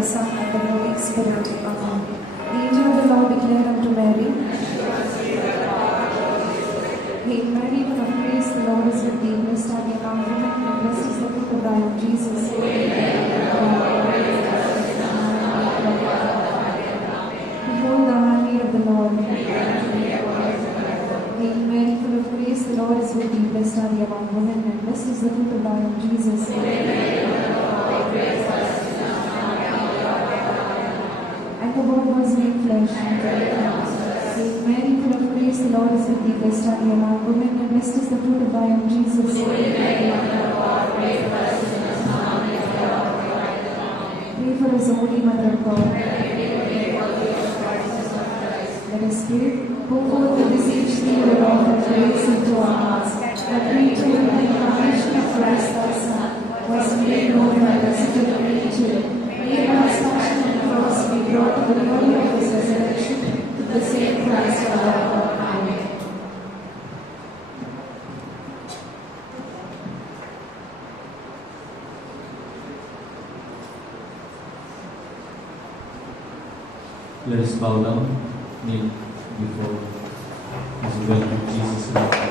the Son, and the Holy Spirit. Amen. The angel of the Lord declared unto Mary, Hail Mary, full of grace, the Lord is with thee. Blessed are thou among women, and blessed is the fruit of thy womb, Jesus. Behold the handmaid of the Lord. Hail Mary, full of grace, the Lord is with thee. Blessed are thou among women, and blessed is the fruit of thy womb, Jesus. And the Word was made flesh. Hail Mary, full of grace, the Lord is with thee. Blessed are thou among women, and blessed is the fruit of thy womb, Jesus. Pray for us, Holy Mother of God. Let us pray. Go forth and beseech thee, O Lord, and grace into our hearts, that we too, in the incarnation of Christ thy Son, was made known by the blessed angel, may by his passion and cross be brought to the glory of his resurrection, to the same Christ our Lord. Amen. Let us bow down, kneel before His welcome Jesus in our heart.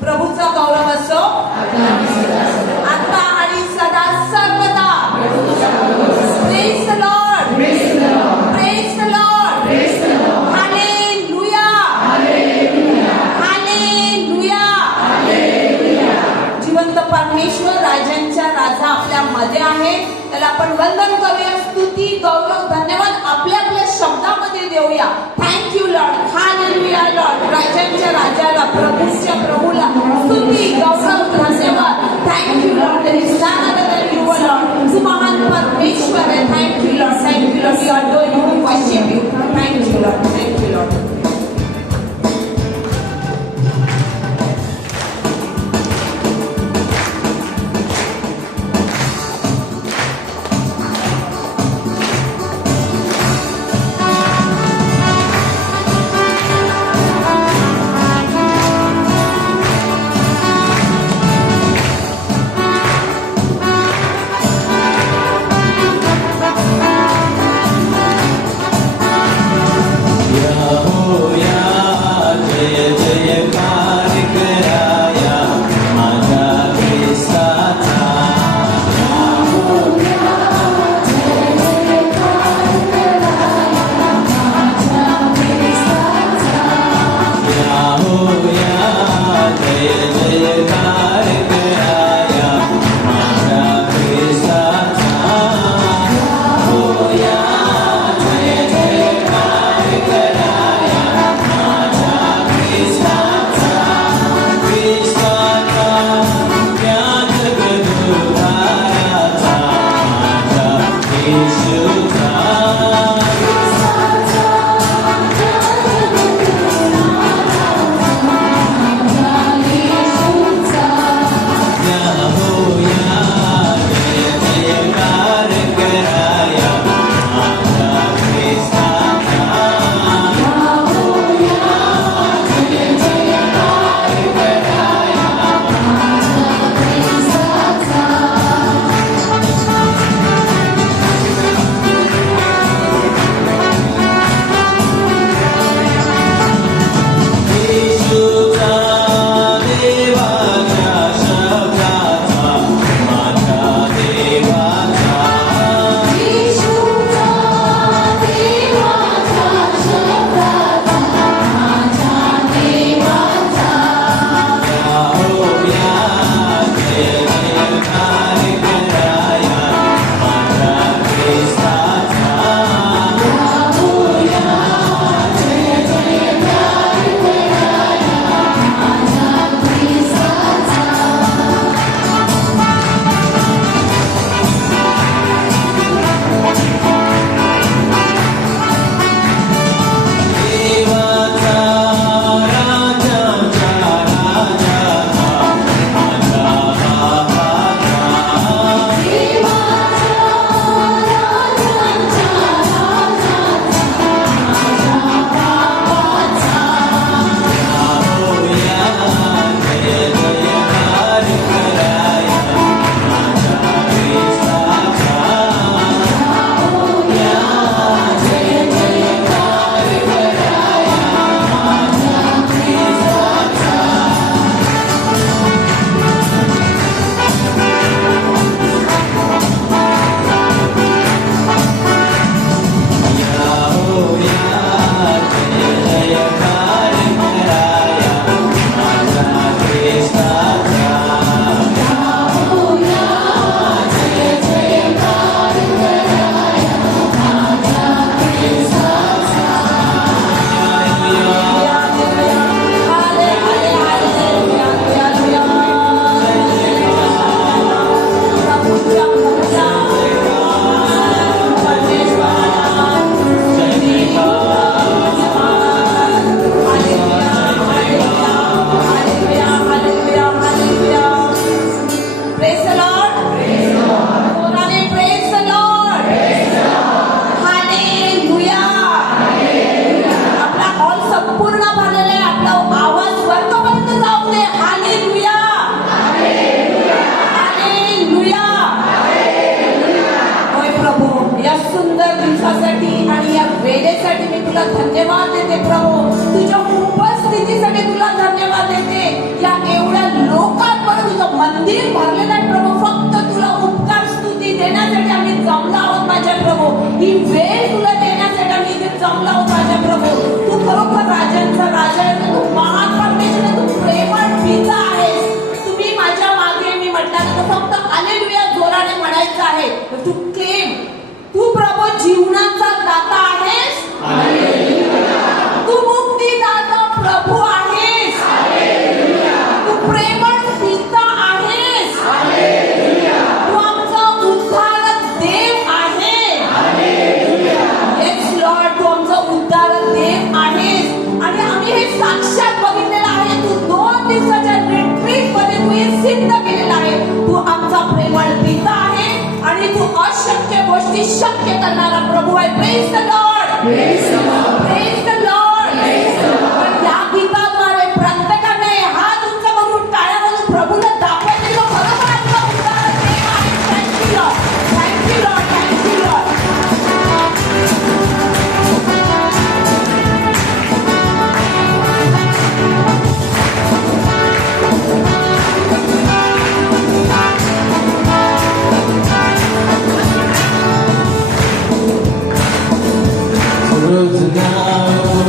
प्रभूचा गौरव असो आता आणि सदा सर्वदा. Praise the Lord, praise the Lord, hallelujah, hallelujah. जिवंत परमेश्वर राजांच्या राजा आपल्या मध्ये आहे. त्याला आपण वंदन करूया, स्तुती गौरव धन्यवाद आपल्या आपल्या शब्दामध्ये देऊया. Thank you Lord, hallelujah Lord. राजांच्या राजाला, प्रभूच्या प्रभूला स्तुती गौरव धन्यवाद. Thank you Lord. There is none other than you Lord. तू महान परमेश्वर आहे. Thank you Lord, thank you Lord. We adore you, we worship you. Thank you Lord, thank you Lord. तुला धन्यवाद देते प्रभू. तुझ्या उपस्थितीसाठी तुला धन्यवाद देते. या एवढ्या लोकांवर तुझं मंदिर भरलेलं आहे प्रभू. फक्त तुला उपकार स्तुती देण्यासाठी आम्ही जमलो आहोत माझ्या प्रभू. ही वेळ तुला देण्यासाठी आम्ही इथे जमलो आहोत माझ्या प्रभू. तू खरोखर राजांचा राजा आहे. तू महान परमेश्वर आहे. तू प्रेमळ पिता आहेस. तुम्ही माझ्या मागे मी म्हटल्यानंतर फक्त हालेलुया जोराने म्हणायचं आहे. तू क्लेम. तू प्रभू जीवनाचा दाता आहेस. तू मुक्तीदाता प्रभू आहेस. तू प्रेमळ पिता आहेस. तू आमचा उद्धारक देव आहे. येस लॉर्ड, तू आमचा उद्धारक देव आहेस. आणि आम्ही हे साक्षात बघितलेलं आहे. तू 2 दिवसाच्या रिट्रीट मध्ये तू हे सिद्ध केलेलं आहे. तू आमचा प्रेमळ पिता आहे आणि तू अशक्य गोष्टी शक्य करणारा प्रभू आहे. Praise the Lord. Praise the Lord. पण या गीताद्वारे प्रत्येकाने हात उंच करून टाळ्या वाजवून प्रभूला दाखवत दिलं. खरोखर आमचा उद्धारक देव आहे. Thank you Lord. Thank you Lord. Thank you Lord. रोज नाव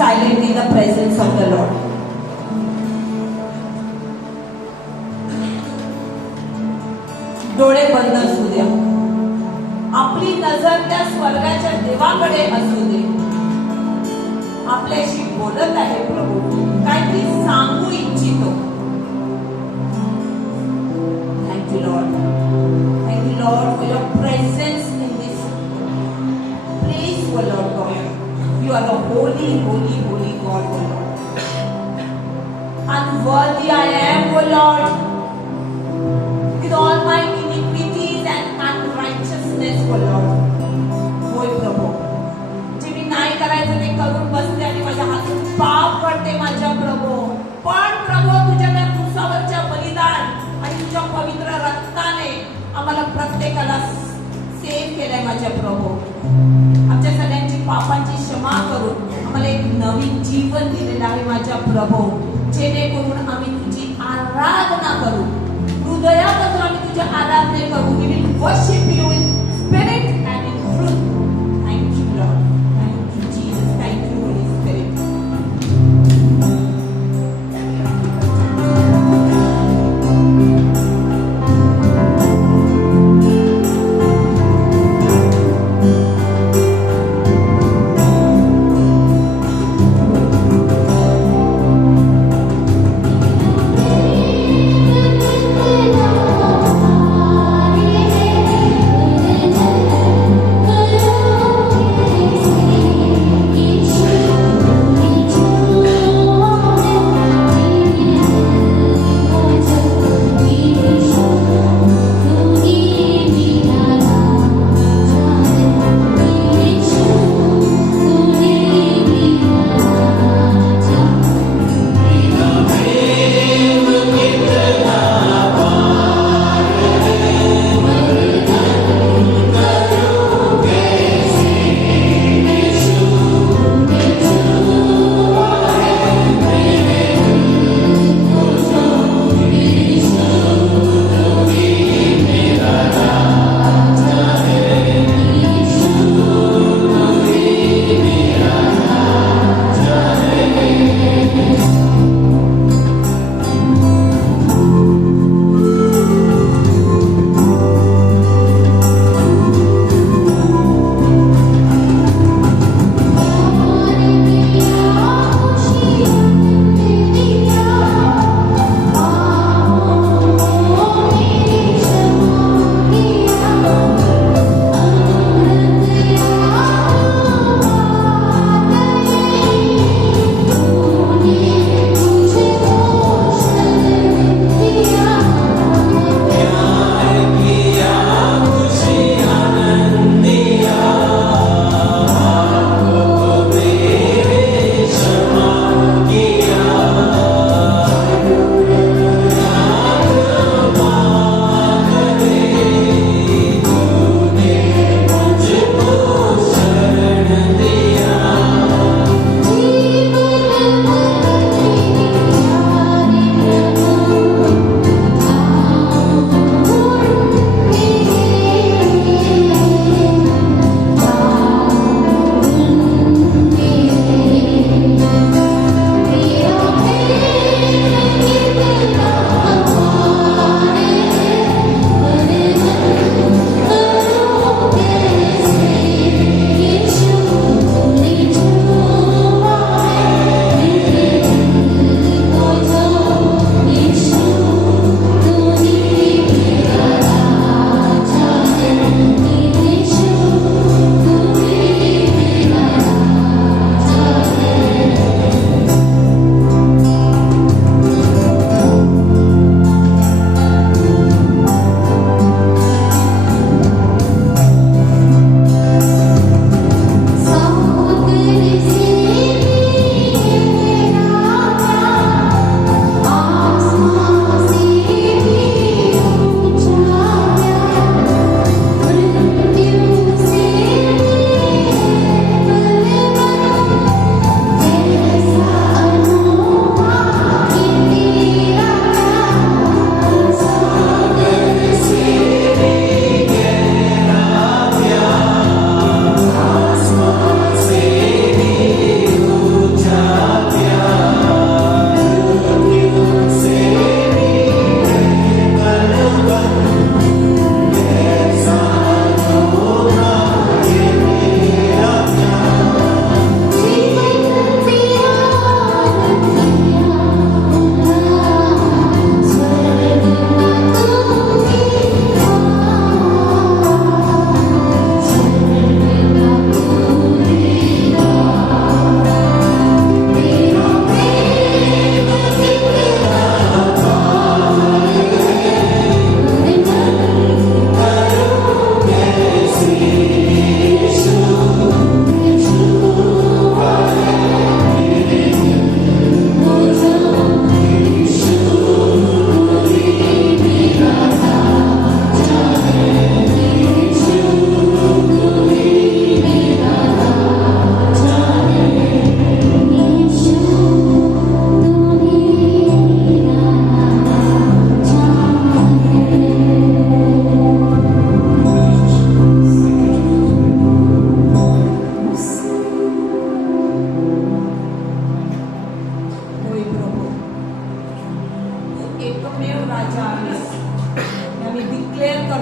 silent in the presence of the Lord. डोळे बंद असू द्या. आपली नजर त्या स्वर्गाच्या देवाकडे असू दे. आपल्याशी बोलत आहे प्रभू, काहीतरी सांगू इच्छितो. Thank you Lord. Thank you Lord for your presence in this place, O Lord God. You are the holy holy holy God, O Lord. Unworthy I am, O Lord, with all my iniquities and unrighteousness, O Lord. होय प्रभू, जे मी नाही करायचं ते करून बसते आणि माझ्या हातून पाप करते माझ्या प्रभू. पण प्रभू, तुझ्या त्या क्रूसावरच्या बलिदान आणि तुझ्या पवित्र रक्ताने आम्हाला प्रत्येकाला सेव्ह केलंय माझ्या प्रभू. आमच्या सगळ्यांची पापांची क्षमा करून आम्हाला एक नवीन जीवन दिलेलं आहे माझ्या प्रभू, जेणेकरून आम्ही तुझी आराधना करू. हृदयापासून आम्ही तुझ्या आराधने करू. We will worship you in spirit and in truth. Thank you, Lord. Thank you, Jesus. Thank you, Holy Spirit. Thank you.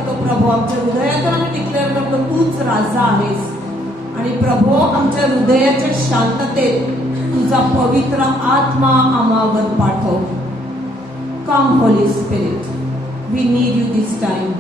करतो प्रभू, आमच्या हृदयातून आम्ही डिक्लेअर करतो तूच राजा आहेस. आणि प्रभू आमच्या हृदयाच्या शांततेत तुझा पवित्र आत्मा आम्हावर पाठव. Come Holy Spirit, we need you this time.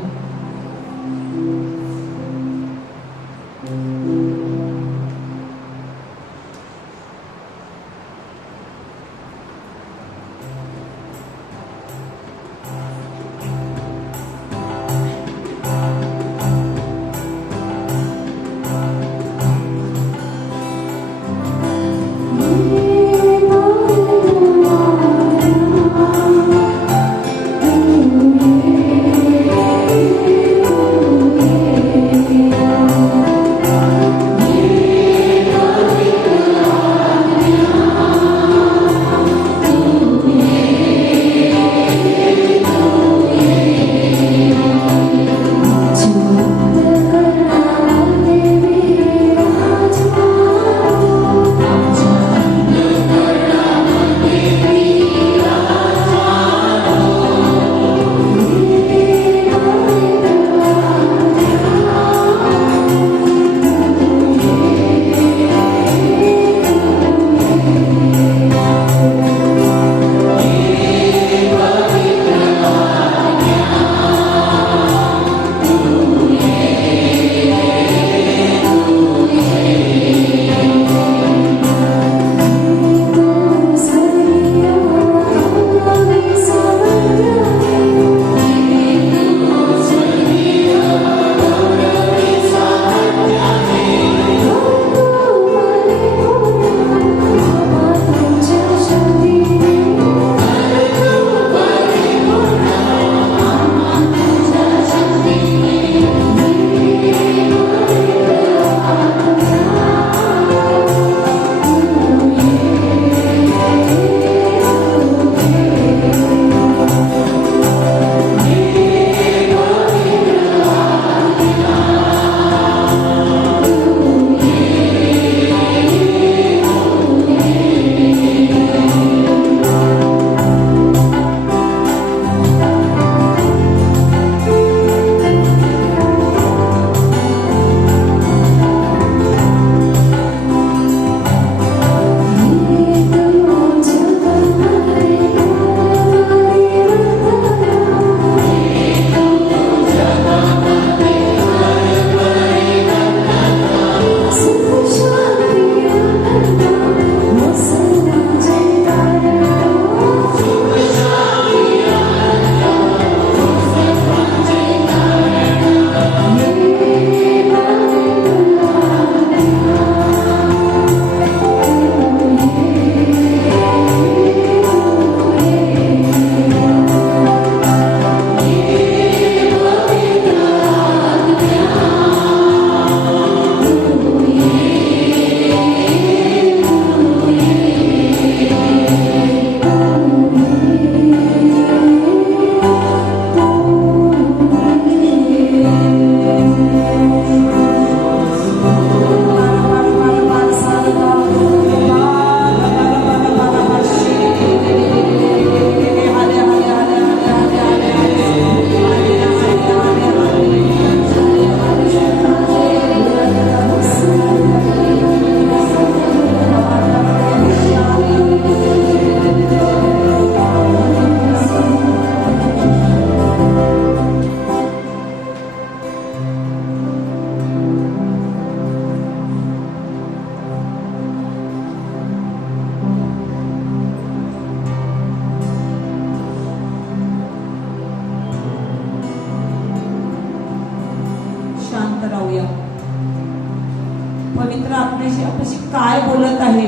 पवित्र आत्म्याशी आपल्याशी काय बोलत आहे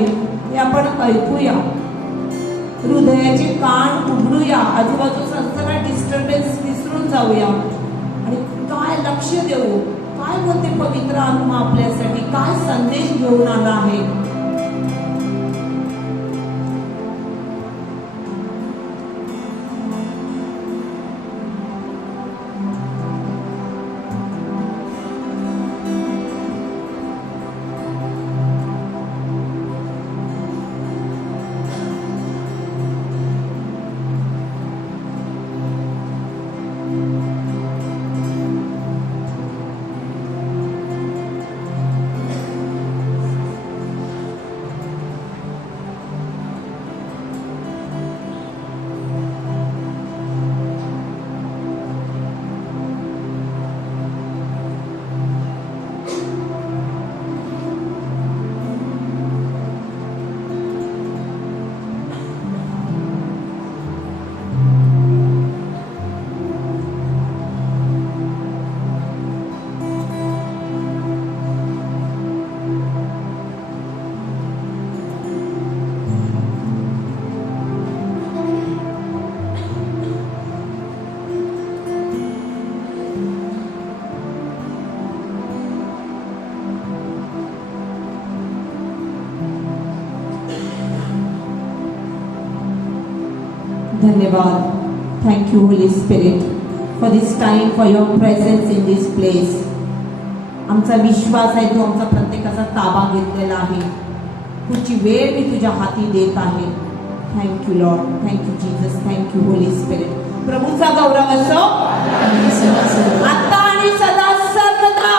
हे आपण ऐकूया. हृदयाचे कान उघडूया, आजूबाजूचा सगळा डिस्टर्बन्स विसरून जाऊया आणि काय लक्ष देऊ, काय बोलते पवित्र आत्मा आपल्यासाठी, काय संदेश घेऊन आला आहे. धन्यवाद. Thank you Holy spirit for this time, for your presence in this place. आमचा विश्वास आहे तू आमचा प्रत्येकाचा ताबा घेतलेला आहे. पुढची वेळ मी तुझ्या हाती देत आहे. Thank you Lord, thank you Jesus, thank you Holy Spirit. प्रभूचा गौरव असो आता आणि सदा सर्वदा.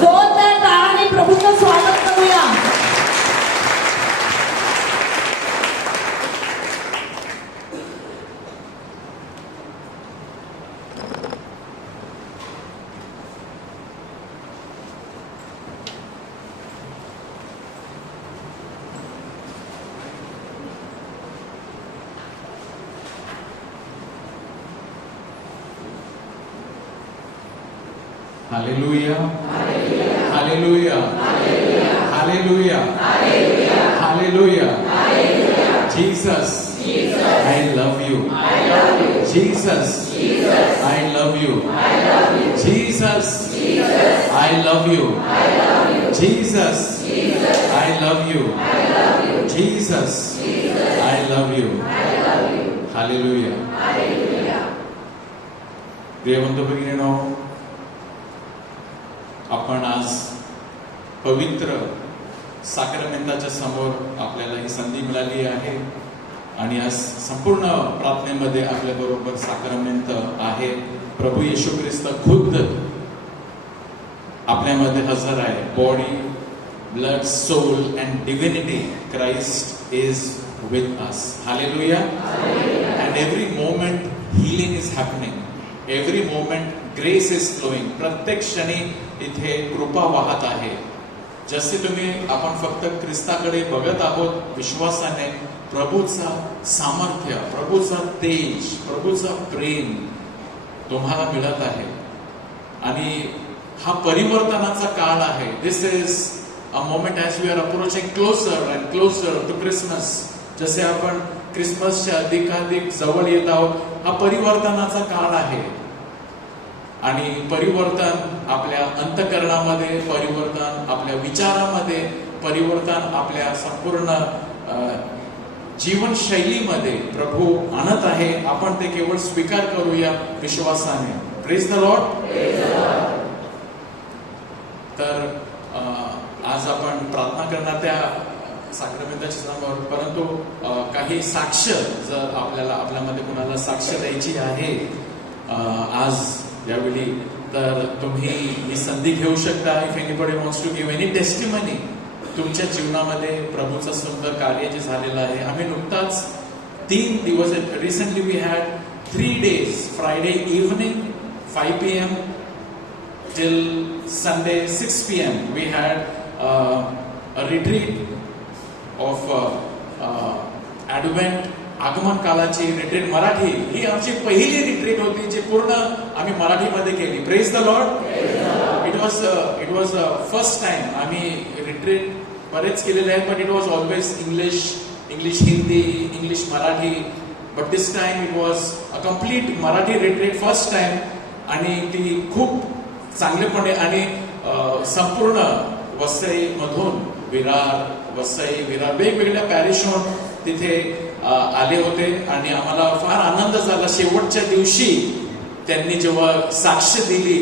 जोरदार टाळ्याने प्रभूचं स्वागत करूया. Hallelujah. Hallelujah. Hallelujah. Hallelujah. Jesus, I love you. Jesus, I love you. Jesus, I love you. Jesus, I love you. Jesus, I love you. Hallelujah. प्रियवंत भगिनींनो, आपण आज पवित्र साक्रमेंटाच्या समोर आपल्याला ही संधी मिळाली आहे आणि आज संपूर्ण प्रार्थनेमध्ये आपल्या बरोबर साक्रमेंट आहे. प्रभू येशू ख्रिस्त खुद्द आपल्यामध्ये हजर आहे. Body, blood, soul and divinity, Christ is with us. Hallelujah. And every moment healing is happening. Every moment grace is flowing. प्रत्येक क्षणी इथे कृपा वाहत आहे. जसे आपण फक्त ख्रिस्ताकडे बघत आहोत विश्वासाने, प्रभूचा सामर्थ्य, प्रभूचा तेज, प्रभूचा प्रेम तुम्हाला मिळत आहे. आणि हा परिवर्तनाचा काळ आहे. This is a moment as we are approaching closer and closer to Christmas. जसे आपण क्रिसमसच्या अधिकाधिक जवळ येत आहोत, हा परिवर्तनाचा काळ आहे. आणि परिवर्तन आपल्या अंतःकरणामध्ये, परिवर्तन आपल्या विचारामध्ये, परिवर्तन आपल्या संपूर्ण जीवनशैलीमध्ये प्रभू आणत आहे. आपण ते केवळ स्वीकार करूया विश्वासाने. Praise the Lord. तर आज आपण प्रार्थना करणार त्या साक्रमेंटाच्या समोर, परंतु काही साक्ष जर आपल्यामध्ये कुणाला साक्ष द्यायची आहे आज यावेळी, तर तुम्ही ही संधी घेऊ शकता. If anybody wants to give any testimony, तुमच्या जीवनामध्ये प्रभूचं सुंदर कार्य जे झालेलं आहे. आम्ही नुकताच 3 दिवस, recently we had 3 days, Friday evening 5 PM till Sunday 6 PM we had a retreat of Advent, आगमन कालाची रिट्रीट. मराठी ही आमची पहिली रिट्रीट होती जी पूर्ण आम्ही मराठीमध्ये केली. Praise the Lord. It was first time. आम्ही रिट्रीट बरेच केलेले आहेत, but it was always English Hindi, English Marathi. But this time it was a complete Marathi retreat, first time. आणि ती खूप चांगलेपणे आणि संपूर्ण वसई मधून वसई विरार वेगवेगळ्या पॅरिशहून तिथे आले होते. आणि आम्हाला फार आनंद झाला. शेवटच्या दिवशी त्यांनी जेव्हा साक्ष दिली,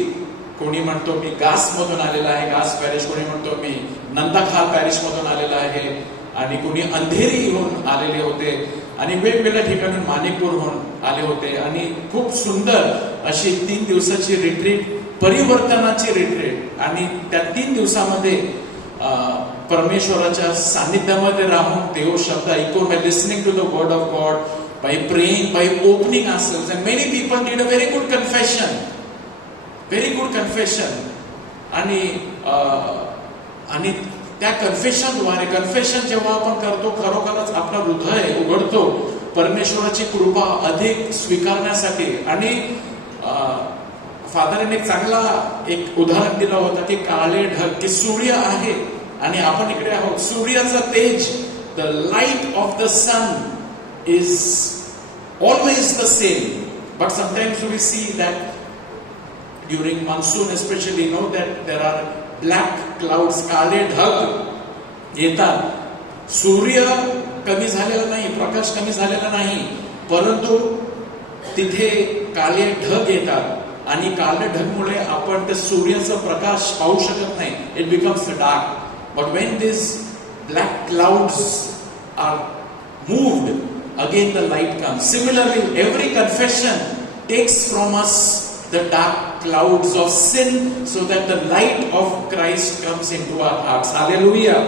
कोणी म्हणतो मी गास मधून आलेला आहे, गास पॅरिश, कोणी म्हणतो मी नंदाखाल पॅरिश मधून आलेला आहे, आणि कोणी अंधेरीहून आलेले होते, आणि वेगवेगळ्या ठिकाणून माणिकपूरहून आले होते. आणि खूप सुंदर अशी 3 दिवसाची रिट्रीट, परिवर्तनाची रिट्रीट. आणि त्या 3 दिवसामध्ये परमेश्वराच्या सानिध्यामध्ये राहून देव शब्द ऐकून, by listening to the word of God, by praying, by opening ourselves, and many people did a very good confession, very good confession. आणि त्या कन्फेशनद्वारे, कन्फेशन जेव्हा आपण करतो, खरोखरच आपलं हृदय उघडतो परमेश्वराची कृपा अधिक स्वीकारण्यासाठी. आणि फादरने एक उदाहरण दिलं होतं की काळे ढग, की सूर्य आहे आणि आपण इकडे आहोत. सूर्याचं तेज, the light of the sun is always the same, but sometimes we see that during monsoon especially, know that there are black clouds, काळे ढग येतात. सूर्य कमी झालेला नाही, प्रकाश कमी झालेला नाही, परंतु तिथे काळे ढग येतात आणि काळ्या ढगमुळे आपण त्या सूर्याचा प्रकाश पाहू शकत नाही. It becomes dark. But when this black clouds are moved, again the light comes. Similarly, every confession takes from us the dark clouds of sin so that the light of Christ comes into our hearts. Hallelujah.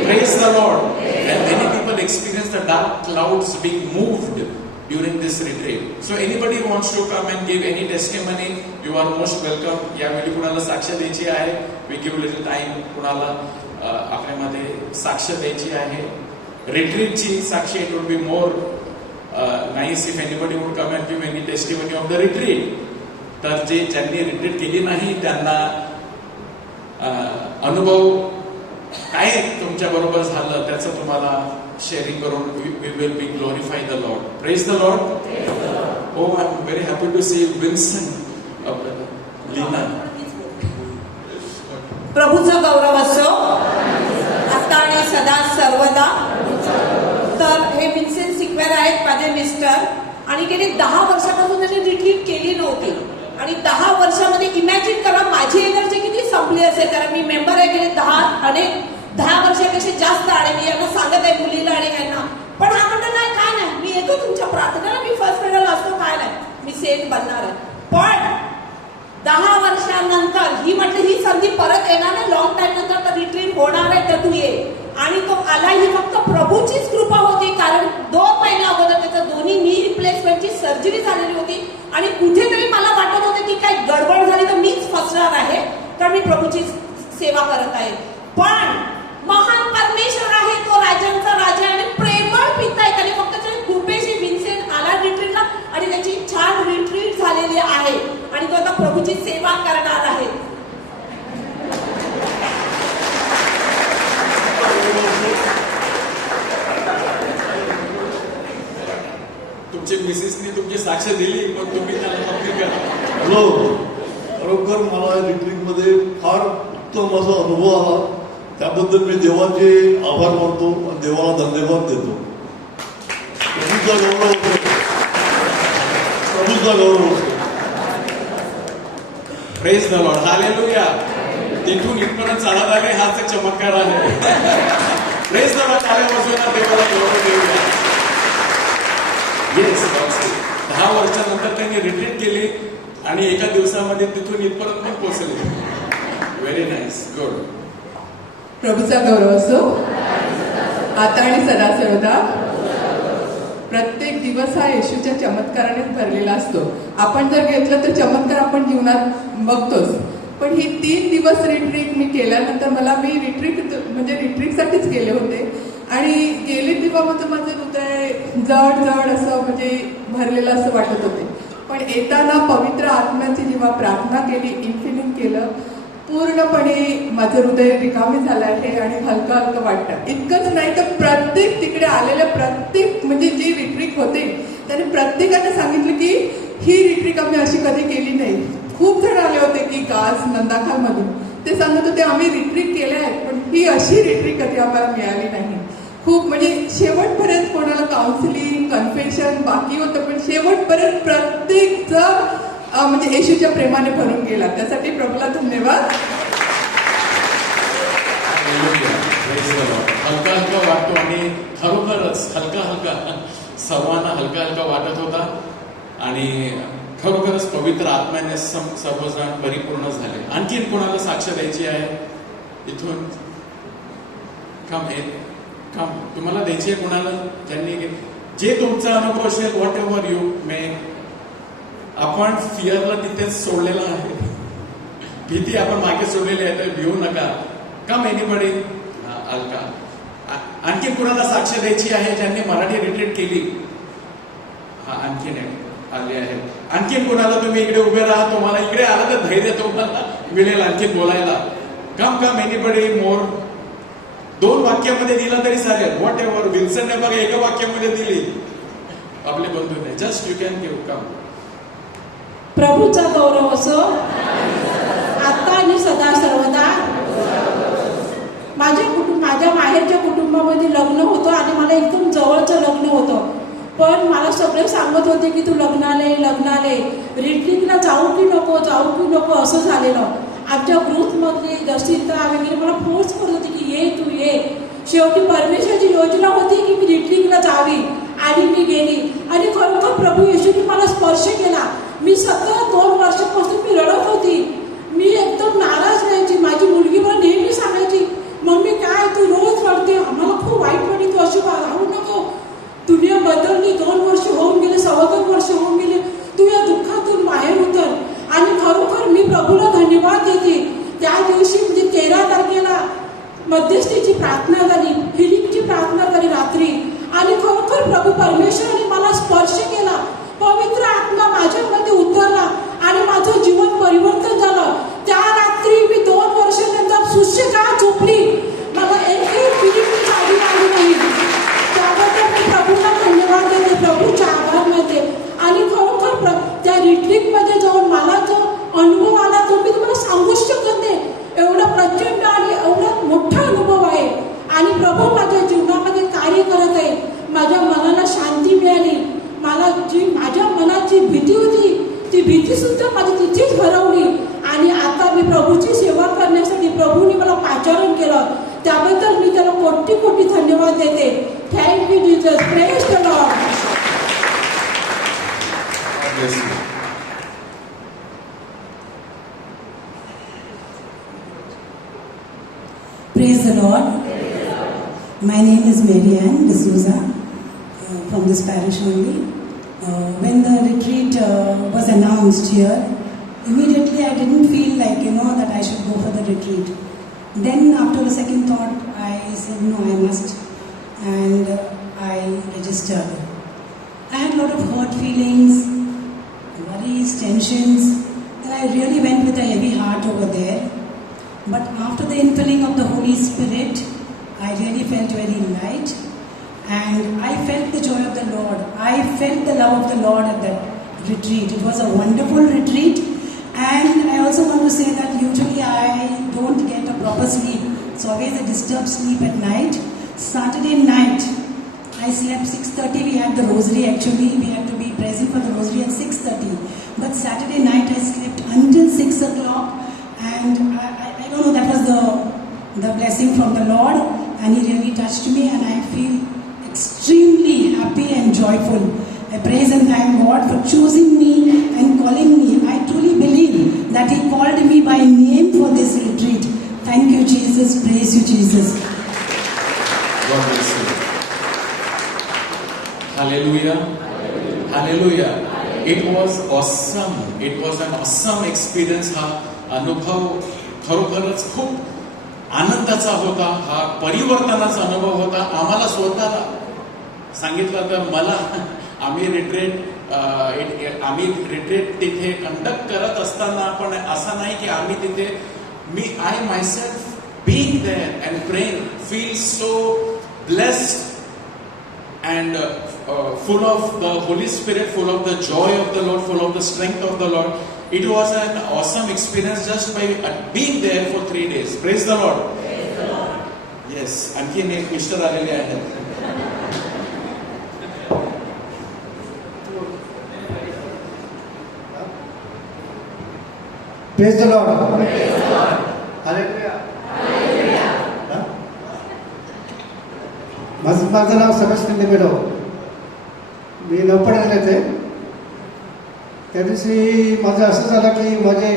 Praise the Lord. And many people experience the dark clouds being moved during this retreat. So anybody who wants to come and give any testimony, you are most welcome. यावेळी कुणाला साक्ष द्यायची आहे, we give little time. कुणाला आपल्यामध्ये साक्ष द्यायची आहे रिट्रीटची साक्ष. It would be more nice if anybody would come and give any testimony of the retreat. तर ज्यांनी रिट्रीट केली नाही त्यांना अनुभव काय तुमच्या बरोबर झालं त्याचं तुम्हाला शेअरिंग करून we will be glorify the Lord. Praise the Lord. Oh I am very happy to see Vinson Leena. प्रभूचा गौरव असो आता आणि सदा सर्वदा. तर हे विन्सेंट सिक्वेर आहेत माझे मिस्टर आणि गेली 10 वर्षापासून त्यांनी रिट्रीट केली नव्हती. आणि 10 वर्षामध्ये इमॅजिन करा माझी एनर्जी किती संपली असेल, कारण मी मेंबर आहे गेले 10 वर्षापेक्षा जास्त. आणि मी यांना सांगत आहे मुलीला आणि यांना, पण हा म्हणतो नाही काय नाही, मी येतो तुमच्या प्रार्थनेला, मी फर्स्ट ग्रेडला असतो, काय नाही मी सेंट बनणार आहे. पण 10 वर्षानंतर ही म्हटली ही संधी परत येणार नाही, लॉंग टाइम नंतर तर रिट्रीट होणार आहे, तर तू ये. आणि तो आला. ही फक्त प्रभूचीच कृपा होती, कारण 2 महिन्या अगोदर त्याचं दोन्ही नी रिप्लेसमेंटची सर्जरी झालेली होती. आणि कुठेतरी मला वाटत होतं की काय गडबड झाली तर मीच फसणार आहे, तर मी प्रभूची सेवा करत आहे. पण महान परमेश्वर आहे, तो राजांचा राजा आणि प्रेमळ पिता आहे. त्याने फक्त कृपेशी विन्सेंट आला रिट्रीटला आणि त्याची छान रिट्रीट झालेली आहे आणि तो आता प्रभूची सेवा करणार आहे. तुमची मिसेसनी तुमची साक्ष दिली, पण तुम्ही त्याला नक्की करा. हॅलो, खरोखर मला रिट्रीटमध्ये फार उत्तम असा अनुभव आला. त्याबद्दल मी देवाचे आभार मानतो आणि देवाला धन्यवाद देतो. प्रभूचा गौरव असतो, प्रभूचा गौरव असतो. Praise the Lord. हालेलुया. तिथून इथपर्यंत चालत आले हाच एक चमत्कार आहे. Praise the Lord. आल्यापासून देवाला गौरव देऊया. येस, 10 वर्षानंतर त्यांनी रिट्रीट केली आणि एका दिवसामध्ये तिथून इथपर्यंत पण पोहोचले. Very nice, good. प्रभूचा गौरव असो आता आणि सदा सर्वदा. प्रत्येक दिवस हा येशूच्या चमत्कारानेच भरलेला असतो. आपण जर घेतलं तर चमत्कार आपण जीवनात बघतोच. पण ही 3 दिवस रिट्रीट मी केल्यानंतर मी रिट्रीटसाठीच गेले होते आणि गेले तेव्हा माझं हृदय जड असं भरलेलं असं वाटत होते. पण येताना पवित्र आत्म्याची जेव्हा प्रार्थना केली, इन्फिलिंग केलं, पूर्णपणे माझं हृदय रिकामी झालं आहे आणि हलकं वाटतं. इतकंच नाही तर प्रत्येक तिकडे आलेल्या प्रत्येक जी रिट्रीट होते त्याने प्रत्येकाने सांगितलं की ही रिट्रीट आम्ही अशी कधी केली नाही. खूप जण आले होते की गाज नंदाखालमधून, ते सांगत होते आम्ही रिट्रीट केल्या आहेत पण ही अशी रिट्रीट कधी आम्हाला मिळाली नाही. खूप शेवटपर्यंत कोणाला काउन्सिलिंग कन्फेशन बाकी होतं, पण शेवटपर्यंत प्रत्येक जण येशूच्या प्रेमाने भरून गेला. त्यासाठी प्रभूला धन्यवाद. हलका वाटतो आणि खरोखरच हलका सर्वांना हलका वाटत होता आणि खरोखरच पवित्र आत्म्याने सर्वजण परिपूर्ण झाले. आणखीन कोणाला साक्ष द्यायची आहे इथून? काम तुम्हाला द्यायची आहे कोणाला? ज्यांनी जे तुमचा अनुभव असेल, व्हॉट एव्हर यू मे. आपण फिअरला तिथेच सोडलेला आहे, भीती आपण मागे सोडलेली आहे, तर भिवू नका. कम एनीबडी. हलका. आणखीन कुणाला साक्ष द्यायची आहे ज्यांनी मराठी रिट्रीट केली? हा, आणखीन आले आहेत. आणखीन कुणाला? तुम्ही इकडे उभे राहा, तुम्हाला इकडे आला तर धैर्य तुम्हाला मिळेल आणखीन बोलायला. कम एनीबडी मोर. 2 वाक्यामध्ये दिला तरी चालेल, व्हॉट एव्हर. विल्सनने बघा 1 वाक्यामध्ये दिली, आपले बंधूने. Just you can give. Come. प्रभूचा गौरव असो आता आणि सदा सर्वदा. माझ्या माहेरच्या कुटुंबामध्ये लग्न होतं आणि मला एकदम जवळचं लग्न होतं. पण मला सगळे सांगत होते की तू लग्नाले रिट्रीटला जाऊ की नको असं झालेलं. आमच्या ग्रुपमधले जसिता वगैरे मला फोर्स करत होते की तू ये. शेवटी परमेश्वराची योजना होती की मी रिट्रीटला जावी आणि मी गेली. आणि खरोखर प्रभू येशूने मला स्पर्श केला. मी सतत 2 वर्षापासून मी रडत होती. मी एकदम नाराज राहायची. माझी मुलगी मला नेहमी सांगायची, मम्मी काय तू रोज रडते, आम्हाला खूप वाईट वाटते, तू अशी राहू नको, दुनिया बदलली, 2 वर्ष होऊन गेले, 2.25 वर्ष होऊन गेले, तू या दुःखातून बाहेर उतर. आणि खरोखर मी प्रभूला धन्यवाद देते. त्या दिवशी म्हणजे 13 तारखेला मध्यस्थीची प्रार्थना झाली, हिलिंगची प्रार्थना झाली रात्री. आणि खरोखर प्रभू परमेश्वराने मला स्पर्श केला. पवित्र आत्मा माझ्यामध्ये उतरला आणि माझं जीवन परिवर्तन झालं. त्या रात्री मी 2 वर्षानंतर सुशेगात झोपली. मला एकही फिलिंग आली नाही. त्याबद्दल मी प्रभूला धन्यवाद देते, प्रभूचा आभार मानते. आणि खरोखर त्या रिट्रीटमध्ये जाऊन मला जो अनुभव आला तो मी तुम्हाला सांगूच शकत नाही. एवढा प्रचंड आणि एवढा मोठा अनुभव आहे. आणि प्रभू माझ्या जीवनामध्ये कार्य करत आहे. माझ्या मनाला शांती मिळाली. मला जी माझ्या मनाची भीती होती ती भीती सुद्धा माझी तिथेच हरवली. आणि आता मी प्रभूची सेवा करण्यासाठी प्रभूने मला पाचारण केलं. त्याबद्दल मी त्याला कोटी धन्यवाद देते. Thank you Jesus. Praise the Lord. Praise the Lord. My name is Mary Ann D'Souza from this parish only. When the retreat was announced here, immediately I didn't feel like, that I should go for the retreat. Then after a second thought, I said, no, I must. And I registered. I had a lot of hurt feelings, worries, tensions, and I really went with a heavy heart over there. But after the infilling of the Holy Spirit, I really felt very light, and I felt the joy of the Lord. I felt the love of the Lord at that retreat. It was a wonderful retreat, and I also want to say that usually I don't get a proper sleep. It's always a disturbed sleep at night. Saturday night, I slept 6:30. We had the rosary actually. We had to be present for the rosary at 6:30. But Saturday night I slept until 6 o'clock, and I don't know, that was the blessing from the Lord, and He really touched me, and I feel extremely happy and joyful. I praise and thank God for choosing me and calling me. I truly believe that He called me by name for this retreat. Thank you, Jesus. Praise you, Jesus. God bless you. Hallelujah. Hallelujah. It was awesome. It was an awesome experience. हा अनुभव खरोखरच खूप आनंदाचा होता. हा परिवर्तनाचा अनुभव होता. आम्हाला स्वतःला सांगितलं तर मला आम्ही रिट्रीट तिथे कंडक्ट करत असताना पण असं नाही की आम्ही तिथे I myself being there and praying feel so blessed and full of the Holy Spirit, full of the joy of the Lord, full of the strength of the Lord. It was an awesome experience just by being there for 3 days. Praise the Lord. Praise the Lord. Yes. आणखीन एक mister आलेले आहेत. Praise the Lord. Praise the Lord. Hallelujah. माझं नाव Sebastian लिबेडो. मी नवपड्याला येते. त्या दिवशी माझं असं झालं की माझे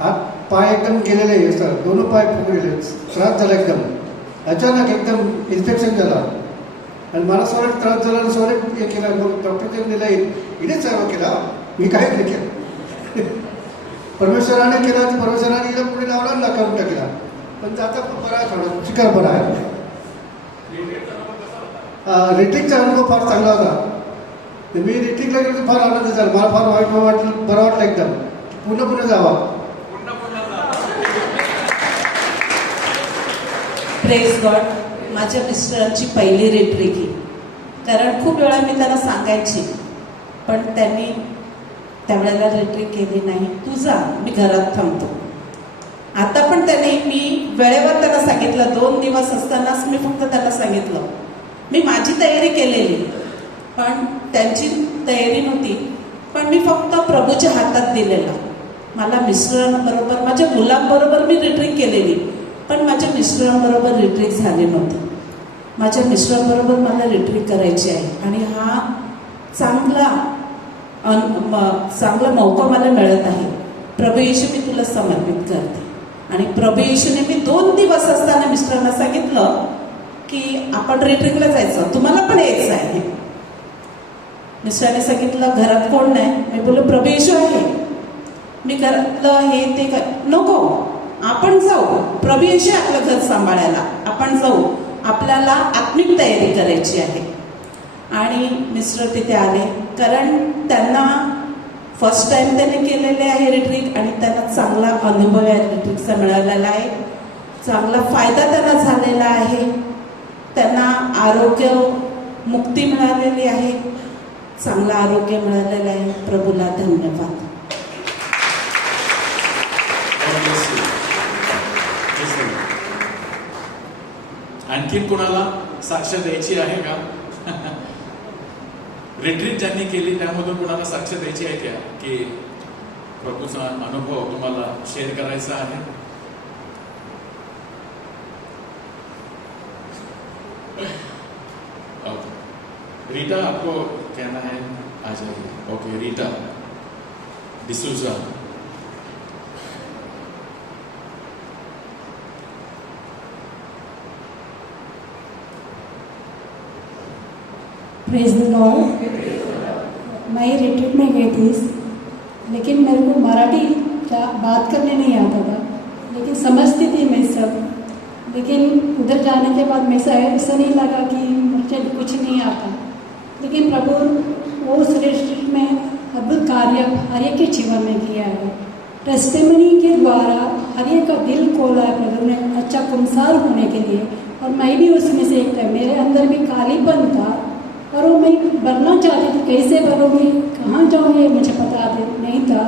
हात पाय एकदम गेलेले सर, दोन्ही पाय फुगलेले, त्रास झाला एकदम. अचानक एकदम इन्फेक्शन झाला आणि मला सोडत त्रास झाला आणि सोडत हे केला. मग डॉक्टरने दिला इडेच सर्व केला, मी काहीच नाही केलं. परमेश्वराने केला तर परमेश्वराने गेला पुढे लावला ना करून टाकला. पण आता बरा आहे, थोडं शिकार बरा आहे. रिट्रीटचा अनुभव फार चांगला होता. मी रिट्रीटला गेलो फार आनंद झाला. मला फार वाईट वाटलं, बरं वाटलं एकदम. पुन्हा जावा. Praise God. माझ्या मिस्टरांची पहिली रिट्रीट ही, कारण खूप वेळा मी त्यांना सांगायची पण त्यांनी त्यावेळेला रिट्रीट केली नाही. तू जा, मी घरात थांबतो. आता पण पण त्याने मी वेळेवर त्यांना सांगितलं, 2 दिवस असतानाच मी फक्त त्यांना सांगितलं, मी माझी तयारी केलेली पण त्यांची तयारी नव्हती, पण मी फक्त प्रभूच्या हातात दिलेलं. मला मिस्टरांबरोबर, माझ्या मुलांबरोबर मी रिट्रीट केलेली, पण माझ्या मिस्टरांबरोबर रिट्रीट झाली नव्हती. माझ्या मिस्टरांबरोबर मला रिट्रीट करायची आहे आणि हा चांगला मौका मला मिळत आहे. प्रभू येशू मी तुला समर्पित करते. आणि प्रभू येशूने मी 2 दिवस असताना मिस्टरांना सांगितलं की आपण रिट्रीटला जायचं, तुम्हाला पण यायचं आहे. मिस्टरांनी सांगितलं घरात कोण नाही. मी बोललो प्रभू येशू आहे, मी घरातलं हे ते नको, आपण जाऊ, प्रभू येशू आपलं घर सांभाळायला, आपण जाऊ, आपल्याला आत्मिक तयारी करायची आहे. आणि मिस्टर तिथे आले, कारण त्यांना फर्स्ट टाइम त्याने केलेले आहे रिट्रीट आणि त्यांना चांगला अनुभव आहे रिट्रीटचा मिळालेला आहे. चांगला फायदा त्यांना झालेला आहे. त्यांना आरोग्य मुक्ती मिळालेली आहे, चांगलं आरोग्य मिळालेलं आहे. प्रभूला धन्यवाद. आणखीन कोणाला साक्ष द्यायची आहे का? रिट्रीट ज्यांनी केली त्यामधून कोणाला साक्ष द्यायची आहे का की प्रभूचा अनुभव तुम्हाला शेअर करायचा आहे? रीटा, आपको कहना है? आ जाइए. Okay, Rita D'Souza. Praise the Lord. मैं रिट्रीट में गई थी, लेकिन मेरे को मराठी का बात करने नहीं आता था, लेकिन समझती थी मैं सब. लेकिन उधर जाने के बाद मुझे ऐसा नहीं लगा कि मुझे कुछ नहीं आता. लेकिन प्रभु वो उस रिट्रीट में अद्भुत कार्य हर एक के जीवन में किया है. टेस्टिमनी के द्वारा हर एक का दिल खोला है प्रभु ने अच्छा कुंसार होने के लिए. और मैं भी उसमें से एक था. मेरे अंदर भी कालीपन था और वो मैं भरना चाहती थी. कैसे भरूँगी, कहाँ जाऊँगी, मुझे पता नहीं था.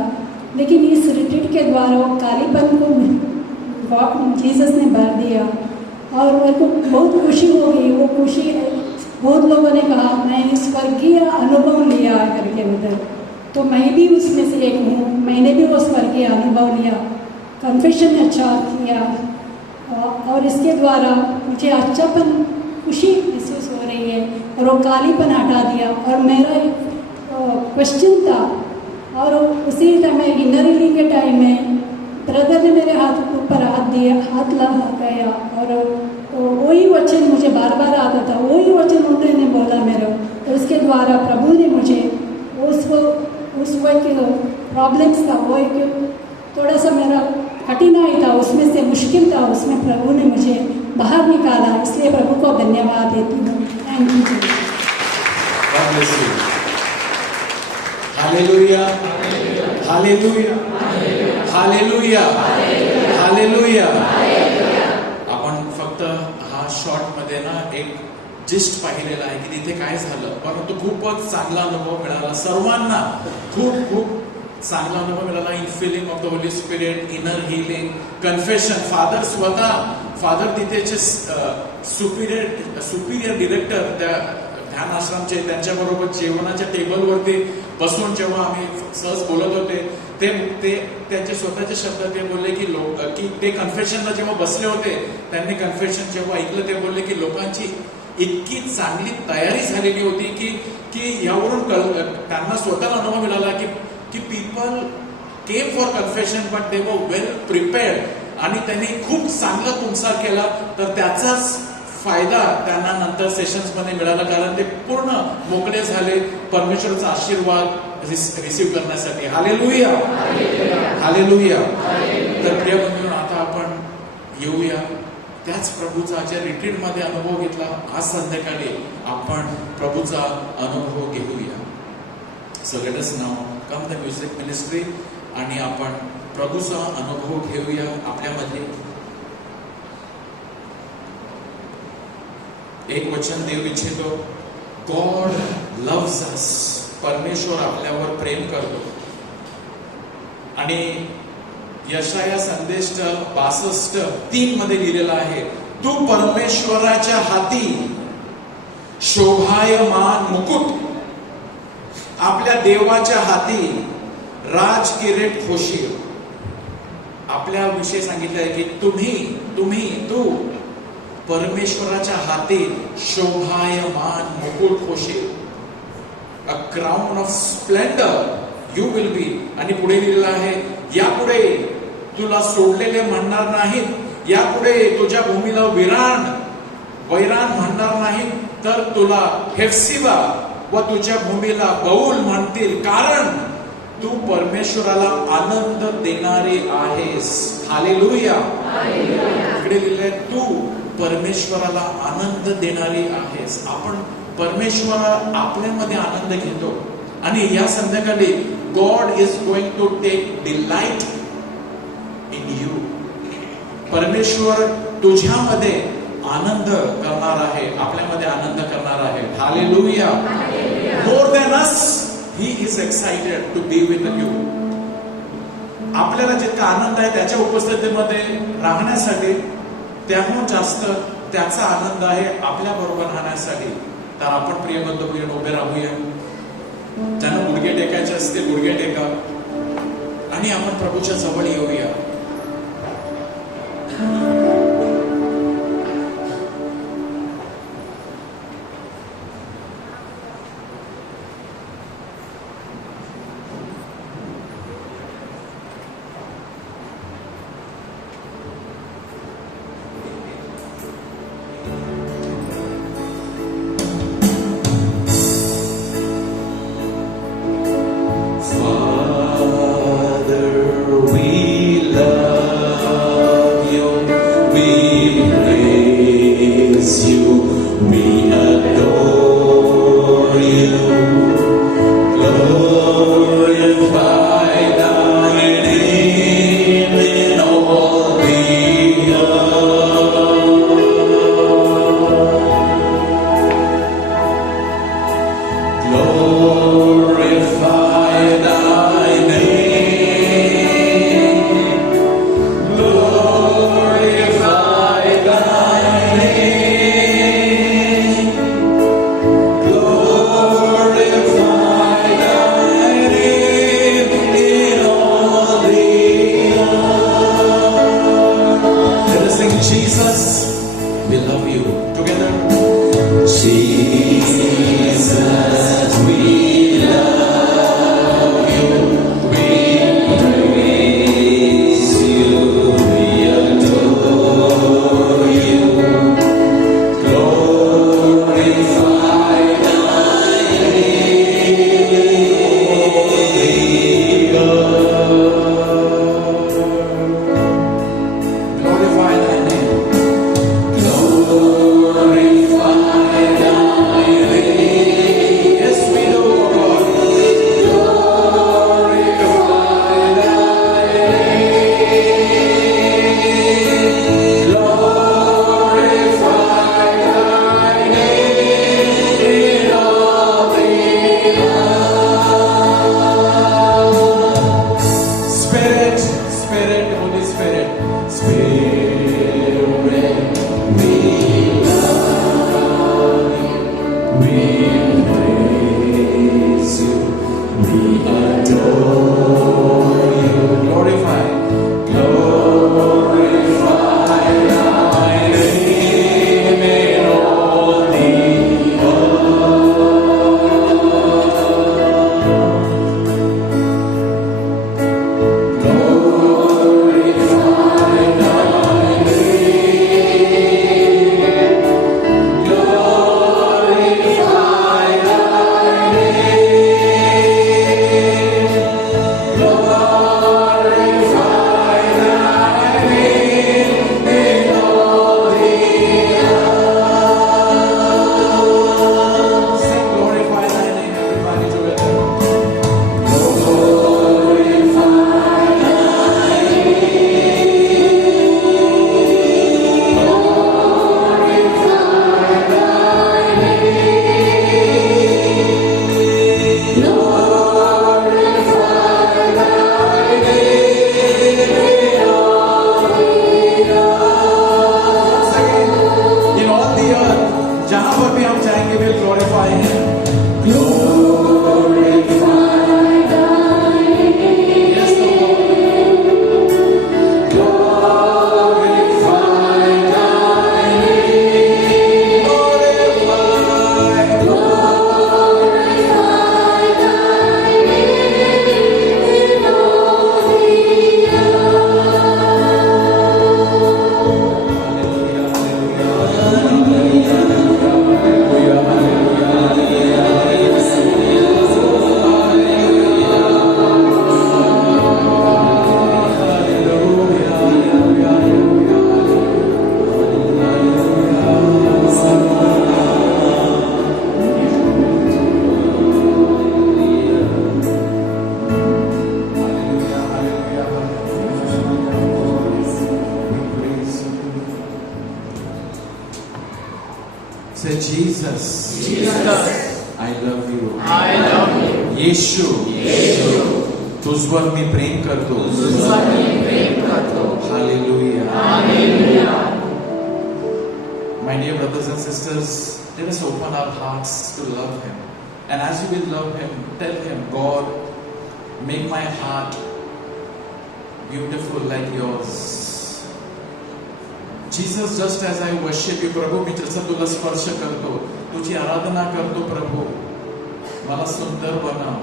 लेकिन इस रिट्रीट के द्वारा वो कालीपन को जीसस ने भर दिया और मेरे को बहुत खुशी हो गई. वो खुशी बहुत लोगों ने कहा मैं स्वर्गीय अनुभव लिया करके उधर, तो मैं भी उसमें से एक हूँ. मैंने भी वो स्वर्गीय अनुभव लिया, कन्फेशन अच्छा किया और इसके द्वारा मुझे अच्छापन खुशी महसूस हो रही है और वो कालीपन हटा दिया. और मेरा एक क्वेश्चन था और उसी समय इनर हीलिंग के टाइम में ब्रदर ने मेरे हाथ ऊपर हाथ लगा गया और वही वचन मुझे बार बार आता था. वही वचन उन्होंने बोला मेरे, तो उसके द्वारा प्रभु ने मुझे उस वक्त प्रॉब्लम्स था, वो एक थोड़ा सा मेरा कठिनाई था, उसमें से मुश्किल था, उसमें प्रभु ने मुझे बाहर निकाला. इसलिए प्रभु को धन्यवाद देती हूँ. Thank you. Hallelujah, hallelujah, hallelujah, hallelujah. आपण फक्त हा शॉर्ट मध्ये ना एक जिस्ट पाहिलेला आहे की तिथे काय झालं, परंतु खूपच चांगला अनुभव मिळाला सर्वांना. खूप खूप चांगला अनुभव मिळाला. In filling of the Holy Spirit, inner healing, confession. Father तिथेचे सुपिरियर डिरेक्टर त्या ध्यान आश्रमचे, त्यांच्याबरोबर जेवणाच्या टेबलवरती बसून जेव्हा आम्ही सहज बोलत होते ते त्यांचे स्वतःचे शब्द ते बोलले की ते कन्फेशनला जेव्हा बसले होते, त्यांनी कन्फेशन जेव्हा ऐकलं ते बोलले की लोकांची इतकी चांगली तयारी झालेली होती की यावरून त्यांना स्वतःला अनुभव मिळाला की people came for confession but they were well prepared आणि त्यांनी खूप चांगला पुंसार केला. तर त्याचाच फायदा त्यांना नंतर सेशन्स मध्ये मिळाला, कारण ते पूर्ण मोकळे झाले परमेश्वराचा आशीर्वाद रिसीव्ह करण्यासाठी. Hallelujah, hallelujah. तर प्रिय बंधू, आता आपण येऊया त्याच प्रभूचा ज्या रिट्रीट मध्ये अनुभव घेतला, आज संध्याकाळी आपण प्रभूचा अनुभव घेऊया. So let us now come the music ministry आणि आपण प्रभूचा अनुभव घेऊया आपल्यामध्ये. एक वचन देव इच्छितो, गॉड लव्स अस. परमेश्वर आपल्यावर प्रेम करतो आणि यशाया संदेश 62:3 मध्ये लिहिलेलं आहे, तू परमेश्वराच्या हाती शोभायमान मुकुट, आपल्या देवाच्या हाती राजकिरीट होशील. आपल्या विषयी सांगितलंय की तू परमेश्वराच्या हाती शोभायमान मुकुट होशील. A crown of splendour you will be. आणि पुढे लिहिलेलं आहे, यापुढे तुला सोडलेले म्हणणार नाहीत, यापुढे तुझ्या भूमीला वैराण म्हणणार नाहीत, तर तुला हेफसिबा व तुझ्या भूमीला बौल म्हणतील, कारण तू परमेश्वराला आनंद देणारी आहेस. हालेलुया. इकडे लिहिलंय, तू परमेश्वराला आनंद देणारी आहेस. आपण परमेश्वर आपल्यामध्ये आनंद घेतो. आणि या संध्याकाळी God is going to take delight in you. परमेश्वर तुझ्यामध्ये आनंद करणार आहे, आपल्यामध्ये आनंद करणार आहे. Hallelujah. More than us he is excited to be with you. आपल्याला जितका आनंद आहे त्याच्या उपस्थितीमध्ये राहण्यासाठी, त्याहून जास्त त्याचा आनंद आहे आपल्या बरोबर राहण्यासाठी. तर आपण प्रिय बंधू उभे राहूया. ज्यांना गुडघे टेकायचे असते गुडघे टेका आणि आपण प्रभूच्या जवळ येऊया. we will glorify Him. Yes, Lord. Say, Jesus, I love you. येशू, तुझवर मी प्रेम करतो. Hallelujah. My dear brothers and sisters, let us open our hearts to love Him. And as you will love Him, tell Him, God, make my heart beautiful like yours. Jesus, just as I worship you, प्रभू, मी जसं तुला स्पर्श करतो, तुझी आराधना करतो, प्रभू, मला सुंदर बनव,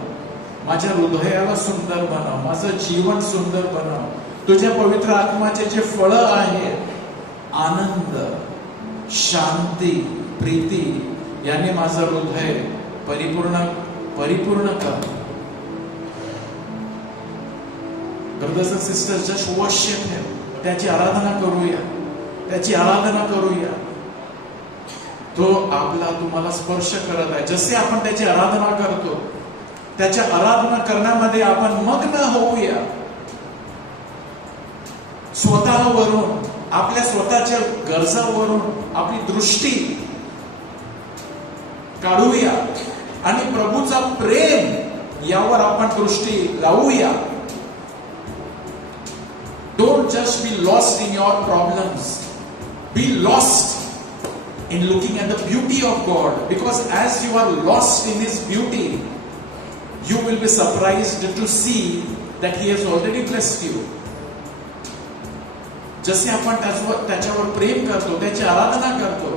माझ्या हृदयाला सुंदर बनव, माझं जीवन सुंदर बनव. तुझ्या पवित्र आत्म्याचे जे फळ आहेत, आनंद, शांती, प्रीती, याने माझं हृदय परिपूर्ण कर. Brothers and sisters, just worship Him. त्याची आराधना करूया, त्याची आराधना करूया. तो आपला तुम्हाला स्पर्श करत आहे. जसे आपण त्याची आराधना करतो, त्याच्या आराधना करण्यामध्ये आपण मग्न होऊया. स्वतःवरून, आपल्या स्वतःच्या गरजावरून आपली दृष्टी काढूया आणि प्रभूचा प्रेम यावर आपण दृष्टी लावूया. Don't just be lost in your problems. Be lost in looking at the beauty of God, because as you are lost in His beauty, you will be surprised to see that He has already blessed you. जसे आपण त्याच्यावर प्रेम करतो, त्याची आराधना करतो,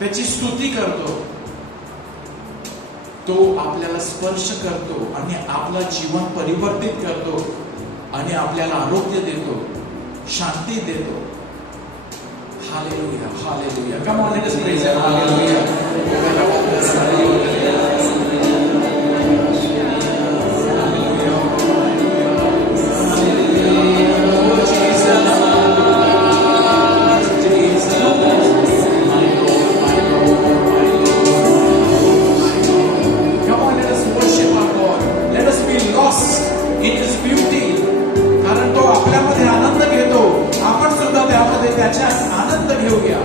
त्याची स्तुती करतो, तो आपल्याला स्पर्श करतो आणि आपलं जीवन परिवर्तित करतो आणि आपल्याला आरोग्य देतो, शांती देतो. Hallelujah, hallelujah. Come on, let us praise Him. Hallelujah. त्याच्यात आनंद घेऊया.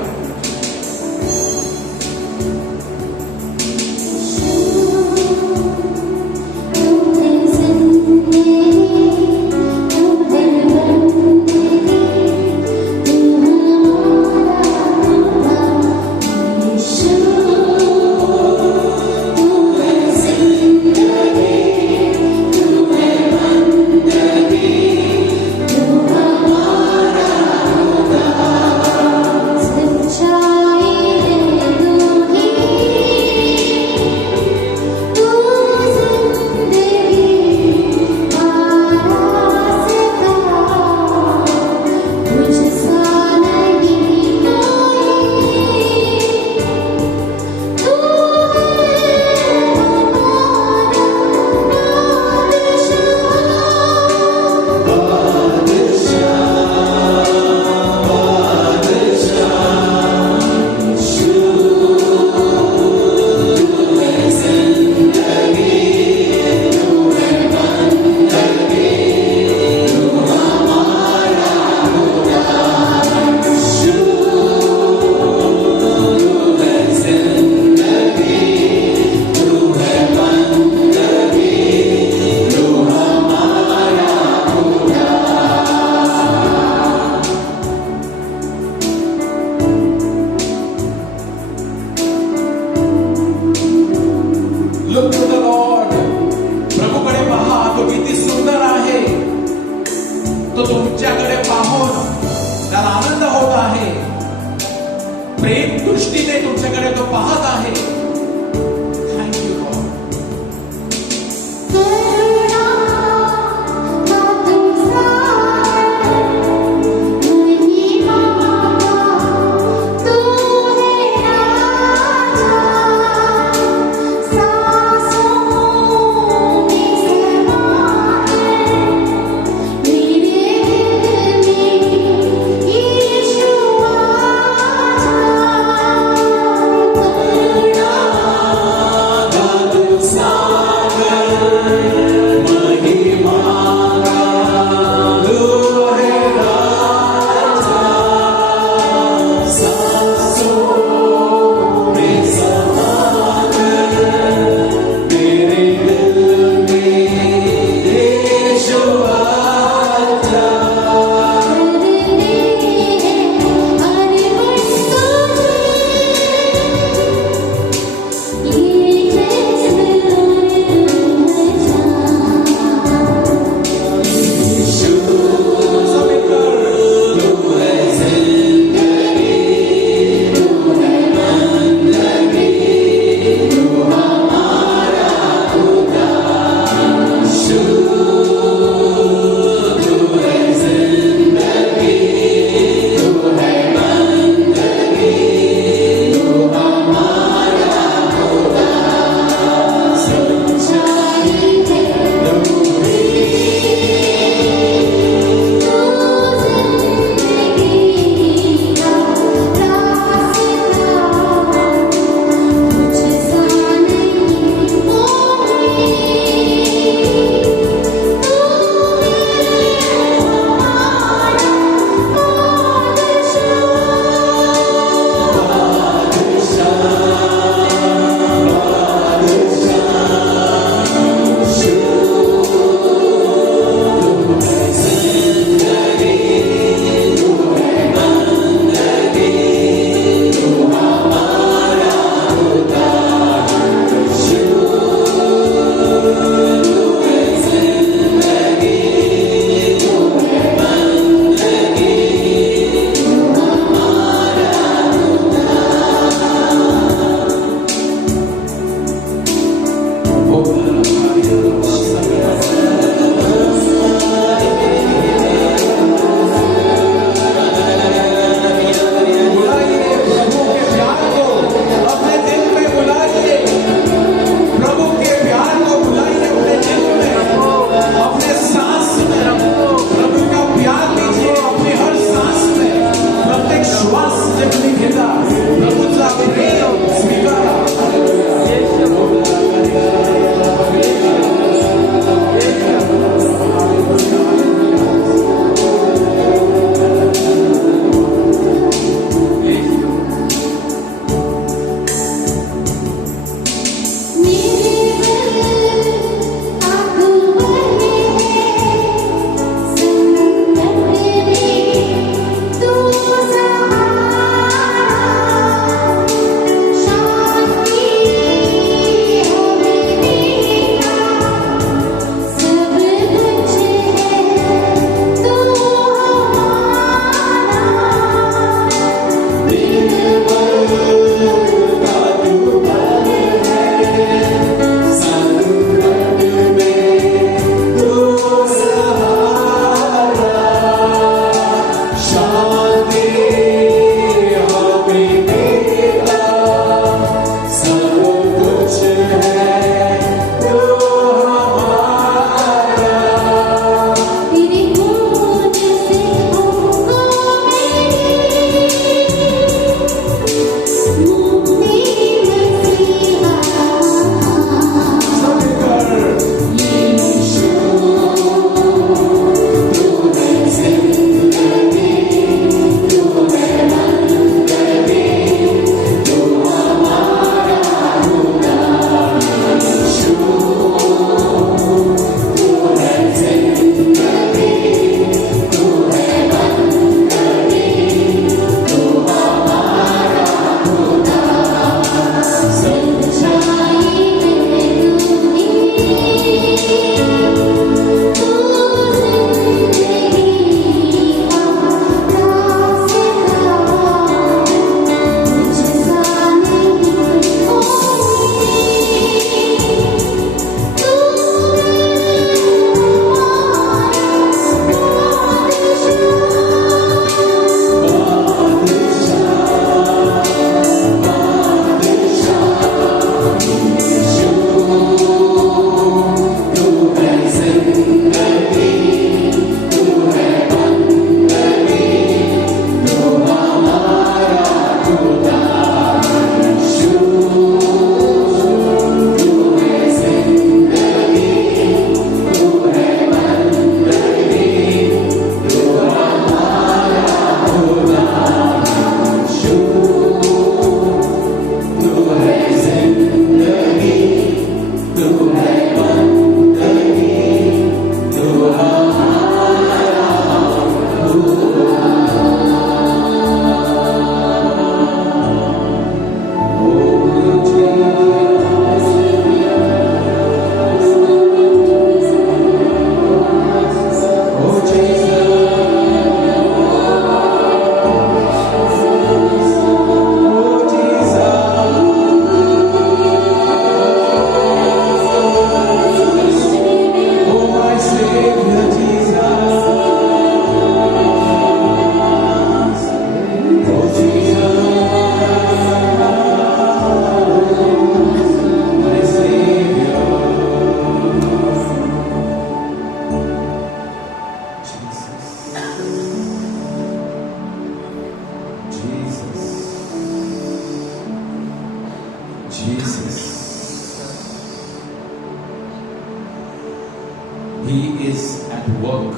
He is at work.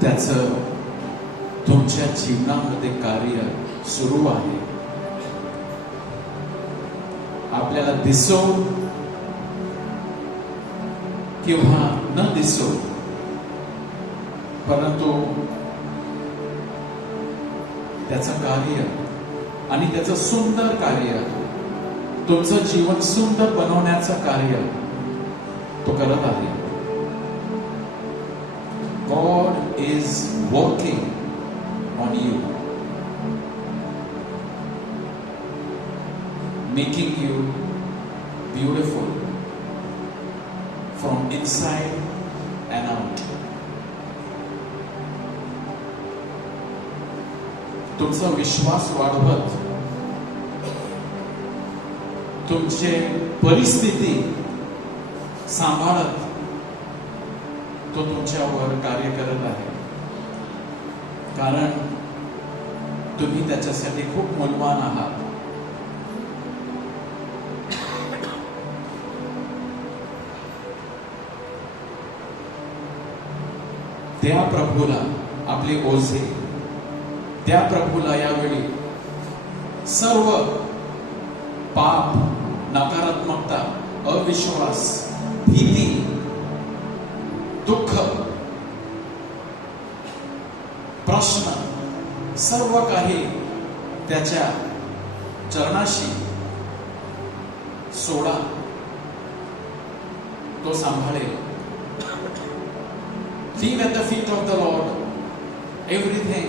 त्याचं तुमच्या जीवनामध्ये कार्य सुरू आहे. आपल्याला दिसो किंवा न दिसो, परंतु त्याचं कार्य आणि त्याचं सुंदर कार्य, तुमचं जीवन सुंदर बनवण्याचं कार्य तो करत आहे. God is working on you, making you beautiful from inside and out. तुमचा विश्वास वाढवत, तुमचे परिस्थिती सांभाळत तो तुमच्यावर कार्य करत आहे. कारण तुम्ही त्याच्यासाठी खूप मूल्यवान आहात. त्या प्रभूला आपले ओझे, त्या प्रभूला यावेळी सर्व पाप, नकारात्मकता, अविश्वास, भीती, दुःख, प्रश्न, सर्व काही त्याच्या चरणाशी सोडा. तो सांभाळेल. Leave at the feet of the Lord everything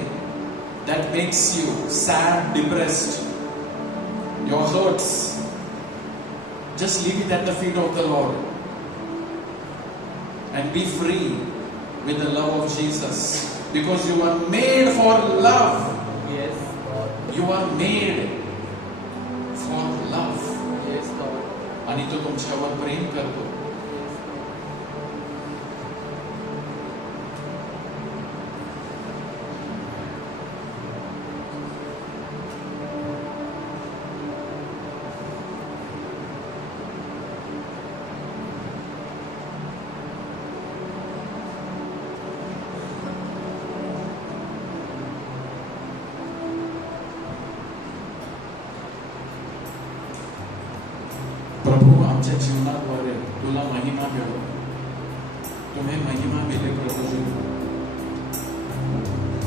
that makes you sad, depressed, your hurts. Just leave it at the feet of the Lord and be free with the love of Jesus, because you are made for love. Yes, Lord. You are made for love. Yes, Lord. आणि तो तुमच्यावर प्रेम करतो. प्रभु आमच्या जीवनाद्वारे तुला महिमा मिळो. तुम्हें महिमा मिले प्रभु जी.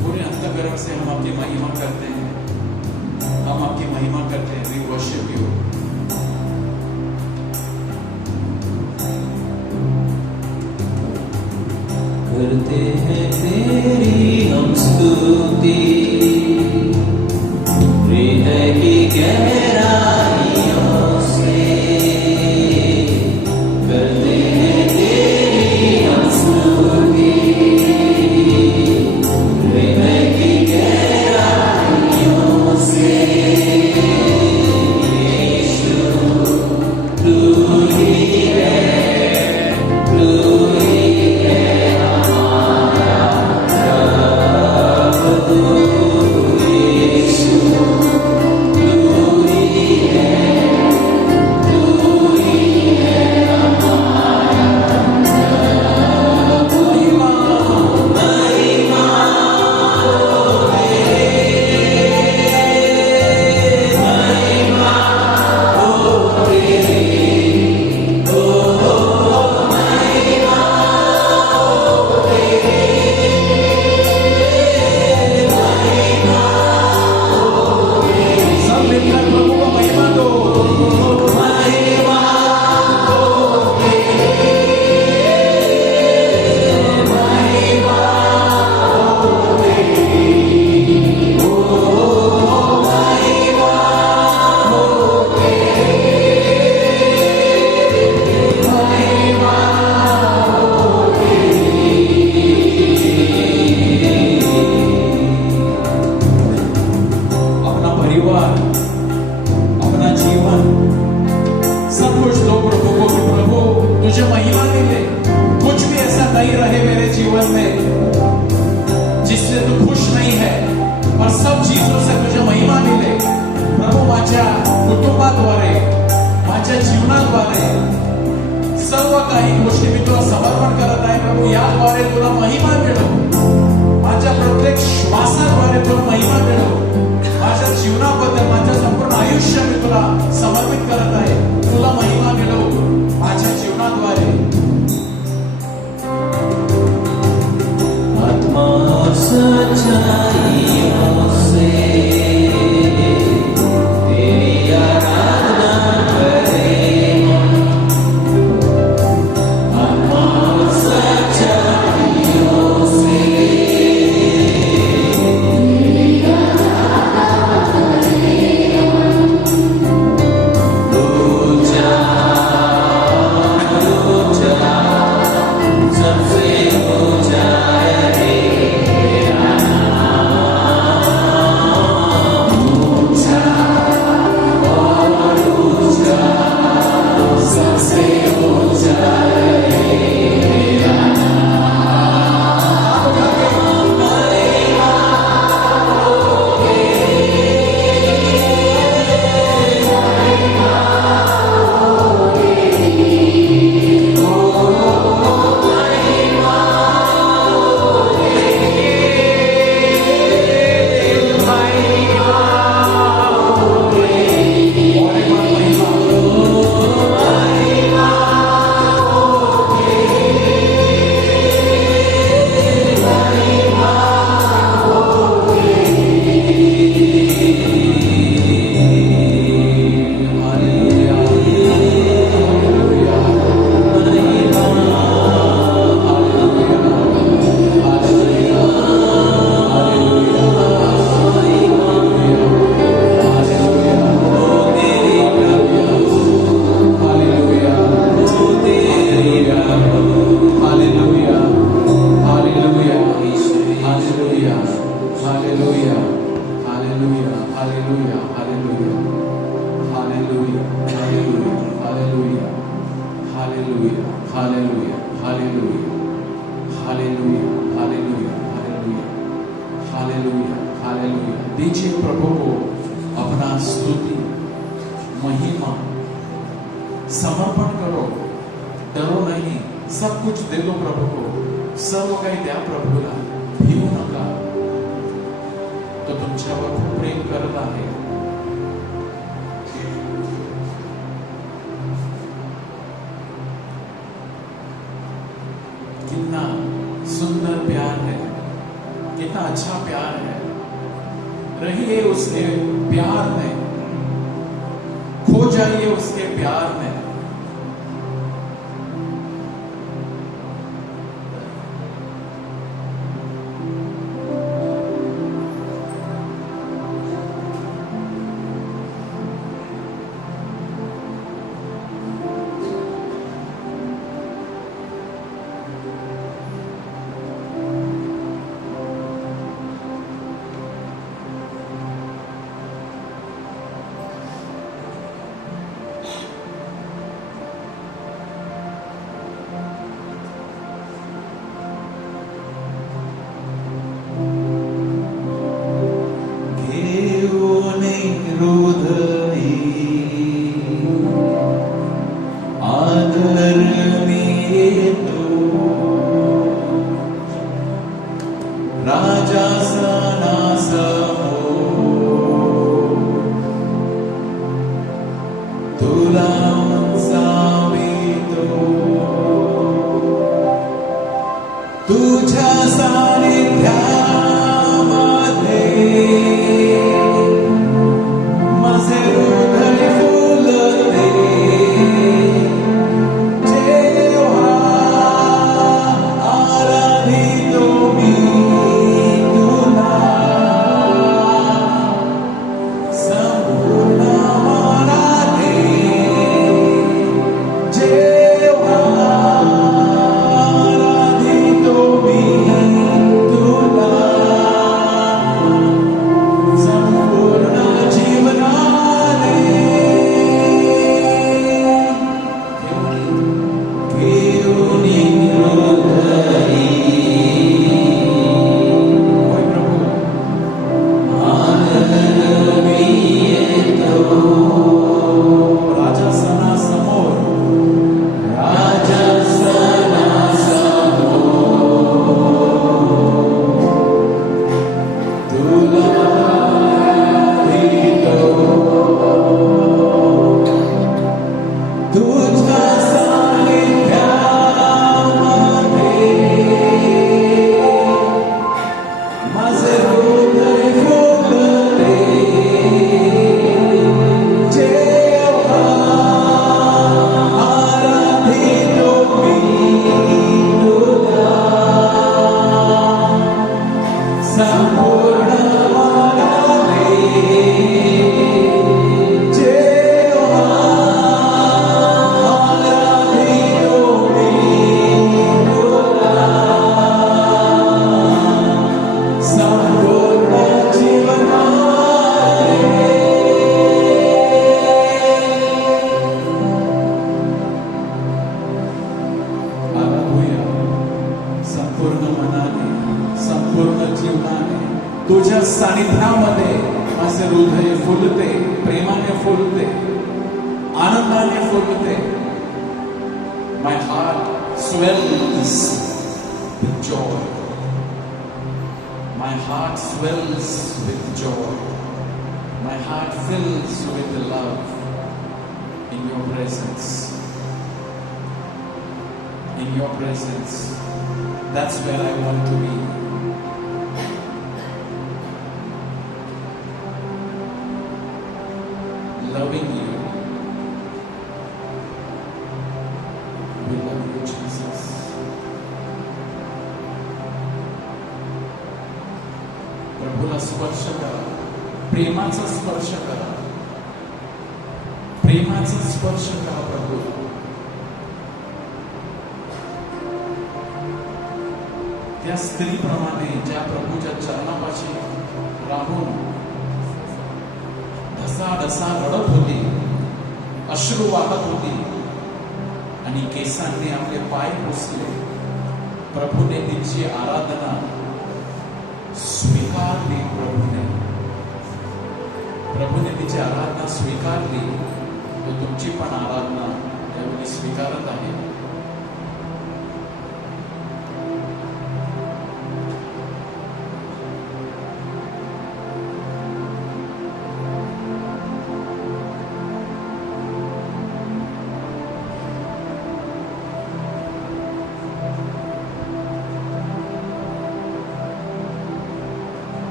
पूरे अंतःकरण से हम आपकी महिमा करते हैं. हम आपकी महिमा करते हैं. We worship you. करते हैं तेरी हम स्तुति, हृदय की गहराइयों से. करते हैं तेरी हम स्तुति, हृदय की गहराइयों से. यीशु तू ही है, तू ही है हमारा प्रभु. यीशु तू ही है, तू ही है हमारा प्रभु. महिमा हो तेरी, महिमा हो तेरी, ओ महिमा हो तेरी, महिमा हो तेरी. सब मिलकर प्रभु को महिमा दो. महिमा हो तेरी, महिमा हो तेरी, ओ महिमा हो तेरी, महिमा हो तेरी. अपना परिवार, अपना जीवन, सब कुछ दो प्रभु को कि प्रभु तुझे महिमा मिले. कुछ भी ऐसा नहीं रहे मेरे जीवन में जिससे तू खुश नहीं है, और सब चीजों से तुझे महिमा मिले. प्रभु माझ्या कुटुंबाद्वारे, माझ्या जीवनाद्वारे सर्व काही गोष्टी मी तुला समर्पण करत आहे प्रभू. याद्वारे तुला महिमा मिळव. माझ्या प्रत्येक श्वासाद्वारे तुला महिमा मिळव. माझ्या जीवनाबद्दल माझ्या संपूर्ण आयुष्य मी तुला समर्पित करत आहे. तुला महिमा मिळव माझ्या जीवनाद्वारे. आत्मा सच्चाइयों से तेरी आराधना करे. आत्मा सच्चाइयों से तेरी आराधना करे. ऊंचा ऊंचा सबसे ऊंचा दीजिए प्रभु को अपना स्तुति महिमा समर्पण करो. डरो नहीं, सब कुछ दे दो प्रभु को. सर्व काही द्या प्रभूला. भिवू नका. तो तुमच्यावर खूप प्रेम करत आहे. कितना सुंदर प्यार है, कितना अच्छा प्यार है. रहिए उसके प्यार में, खो जाइए उसके प्यार में. तुझ्या सानिध्यामध्ये माझे हृदय फुलते. जेव्हा आराधितो मी तुला संपूर्ण मनाने. जेव्हा आराधितो मी तुझ्या सानिध्यामध्ये माझे हृदय फुलते जेव्हा आराधितो मी तुला संपूर्ण मनाने जेव्हा आराधितो मी तुला संपूर्ण जीवनाने आराधूया संपूर्ण मनाने संपूर्ण जीवनाने तुझ्या सानिध्यामध्ये माझे हृदय फुलते प्रेमाने फुलते आनंदाने फुलते My heart swells with joy. My heart swells with joy. My heart fills with love in your presence. In your presence. That's where I want to be. Loving you. We love you, Jesus. प्रभूला स्पर्श करा, प्रेमाचा स्पर्श करा, प्रेमाचा स्पर्श करा प्रभूला. त्या स्त्रीप्रमाणे ज्या प्रभूच्या चरणापाशी राहून ढसा रडत होती, अश्रू वाहत होती आणि केसांनी आपले पाय पुसले. प्रभूने तिची आराधना स्वीकारली. प्रभूने तिची आराधना स्वीकारली. तो तुमची पण आराधना त्यावेळी स्वीकारत आहे.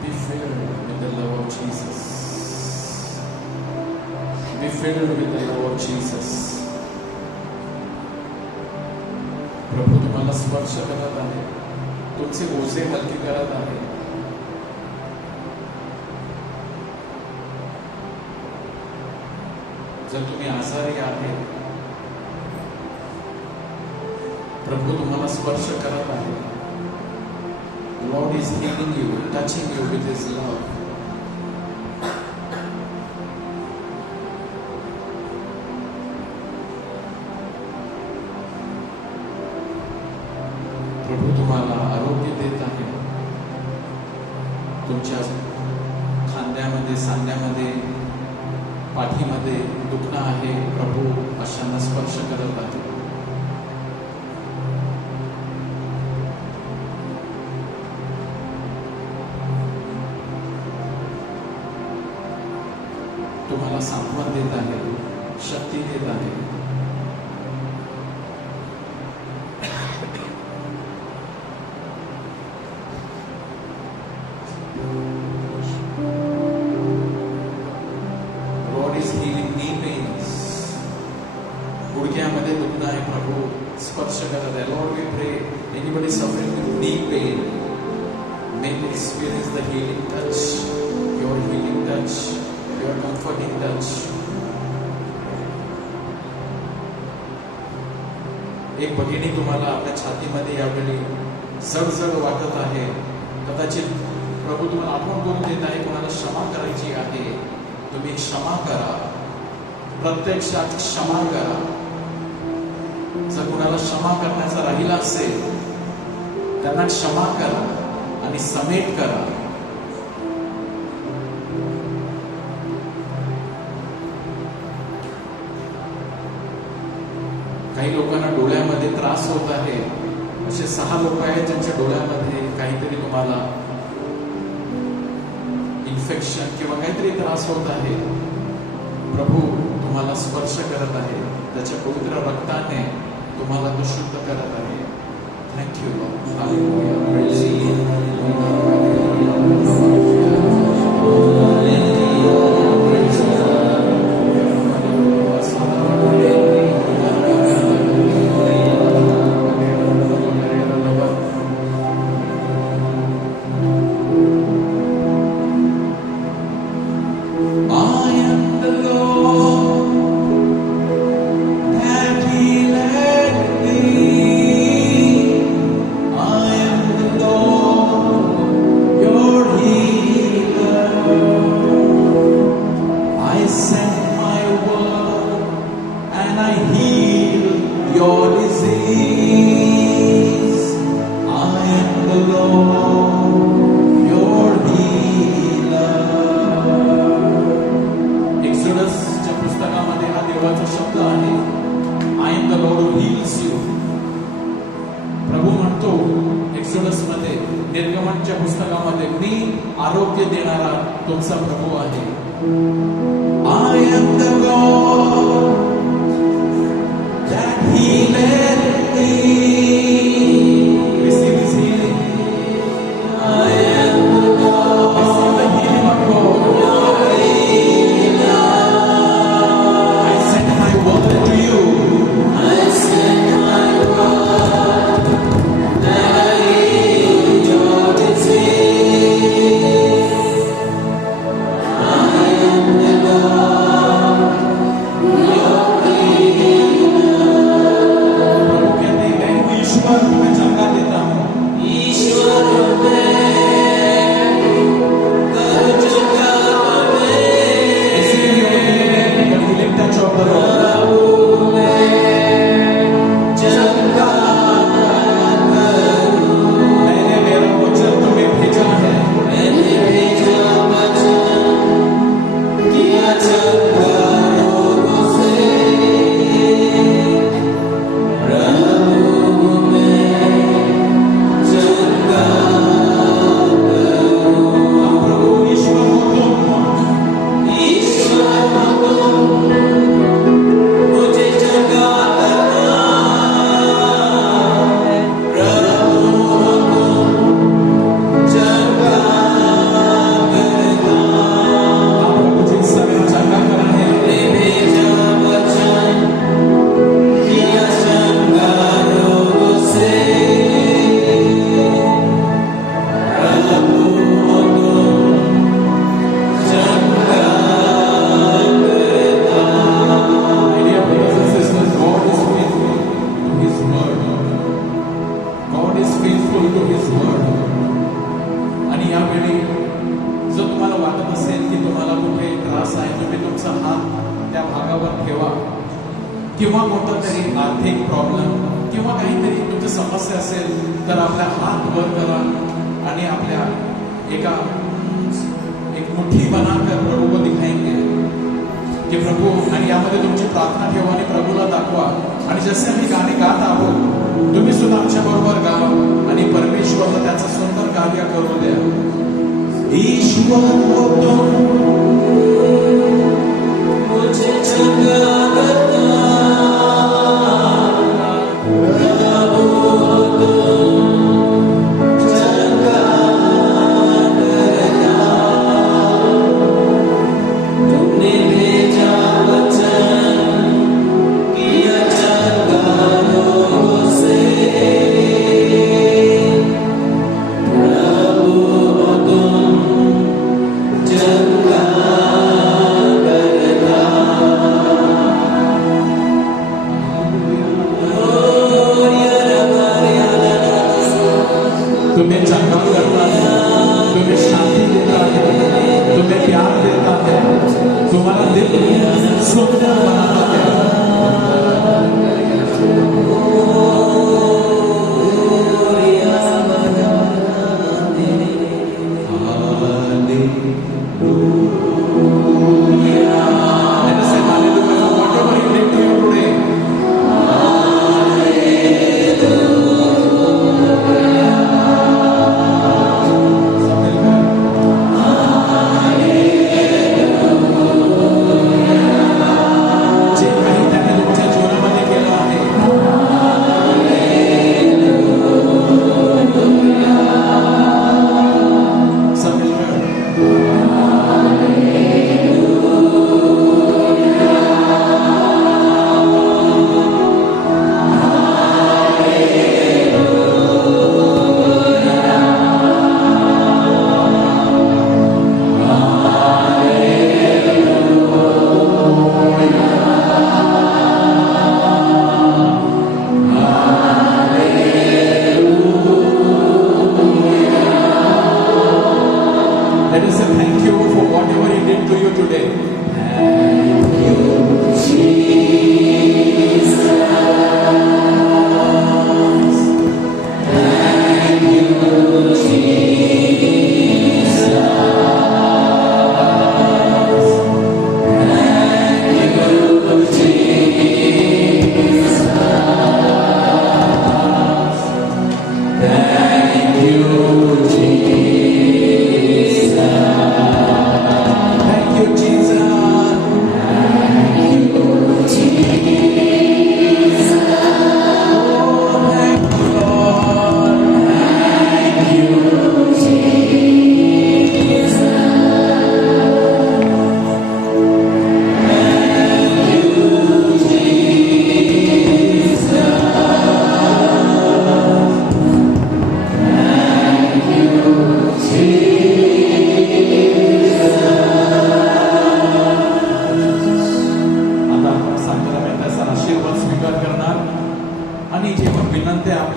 Be filled with the love of Jesus. Be filled with the love of Jesus. प्रभू तुम्हाला स्पर्श करत आहे. तुमचे ओझे हलके करत आहे. जर तुम्ही आजारी आहे, प्रभू तुम्हाला स्पर्श करत आहे. Lord is healing you, touching you with His love. प्रभू तुम्हाला आरोग्य देत आहे. तुमच्या खांद्यामध्ये, सांध्यामध्ये, पाठीमध्ये दुखणं आहे, प्रभू अशांना स्पर्श करत आहे. तुम्हाला सांत्वन देत आहे, शक्ती देत आहे. Lord is healing knee pains. गुडघ्यामध्ये दुखणं आहे, प्रभू स्पर्श करत आहे. Lord, we pray anybody suffering with knee pain may experience the healing touch, your healing touch, your comforting touch. एक भगिनी तुम्हाला आपल्या छातीमध्ये यावेळी जड वाटत आहे. कदाचित प्रभू तुम्हाला आठवण करून देत आहे, कोणाला क्षमा करायची आहे, तुम्ही क्षमा करा. प्रत्यक्षात क्षमा करा. जर कोणाला क्षमा करण्याचा राहिला असेल, त्यांना क्षमा करा आणि समेट करा. काही लोकांना डोळ्यामध्ये त्रास होत आहे. असे 6 लोक आहेत ज्यांच्या डोळ्यामध्ये काहीतरी तुम्हाला इन्फेक्शन किंवा काहीतरी त्रास होत आहे. प्रभू तुम्हाला स्पर्श करत आहे, त्याच्या पवित्र रक्ताने तुम्हाला तो शुद्ध करत आहे. Thank you Lord. हालेलुया. प्रेज निर्गमनच्या पुस्तकामध्ये मी आरोग्य देणारा तुमचा प्रभू आहे. I am the God that healeth thee. Receive his healing. I am the God. Receive the healing of God. I send my word to you. I send my word that I heal your disease. I am the God, your healer. प्रभु कहते हैं मैं ईश्वर तुम्हें चंगा देता हूँ. ईश्वर किंवा कोणता तरी आर्थिक प्रॉब्लेम किंवा काहीतरी तुमची समस्या असेल तर आपला हात वर करा आणि आपल्या एक मुट्ठी बनाकर प्रभू को दिखाएंगे की प्रभू. आणि यामध्ये तुमची प्रार्थना ठेवा आणि प्रभूला दाखवा. आणि जसे आम्ही गाणे गात आहोत तुम्ही सुद्धा आमच्या बरोबर गावा आणि परमेश्वरला त्याचं सुंदर कार्य करू द्या. ईश्वर होतो मुझे चंगा करता. Janga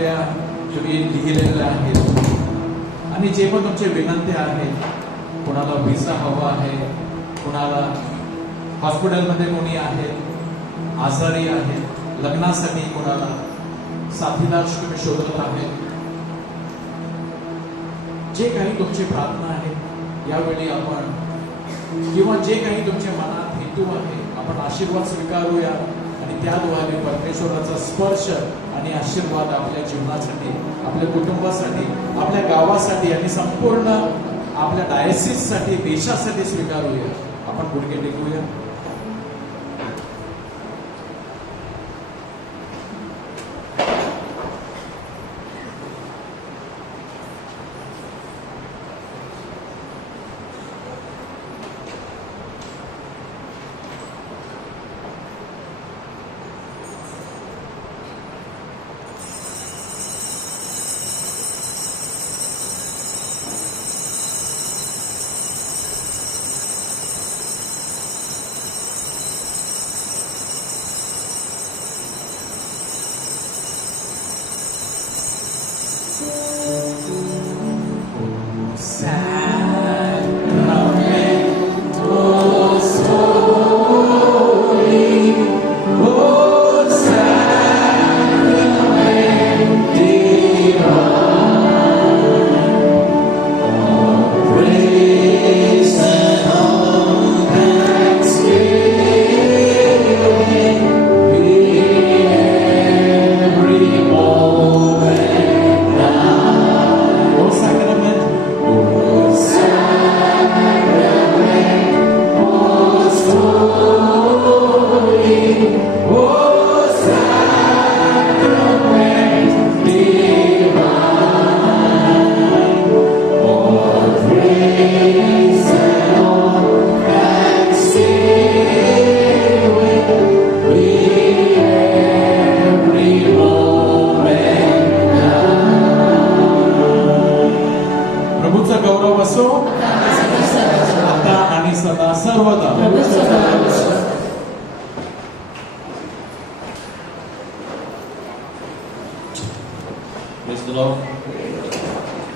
आपल्या तुम्ही लिहिलेल्या आहेत आणि जे पण तुमचे विनंती आहेत, कोणाला व्हिसा हवा आहे, कोणाला हॉस्पिटलमध्ये कोणी आहेत, आजारी आहेत, लग्नासाठी कोणाला साथीदार तुम्ही शोधत आहेत, जे काही तुमची प्रार्थना आहे यावेळी आपण किंवा जे काही तुमच्या मनात हेतू आहे आपण आशीर्वाद स्वीकारूया आणि त्याद्वारे परमेश्वराचा स्पर्श आणि आशीर्वाद आपल्या जीवनासाठी, आपल्या कुटुंबासाठी, आपल्या गावासाठी आणि संपूर्ण आपल्या डायसिससाठी, देशासाठी स्वीकारूया. आपण गुडघे टेकूया.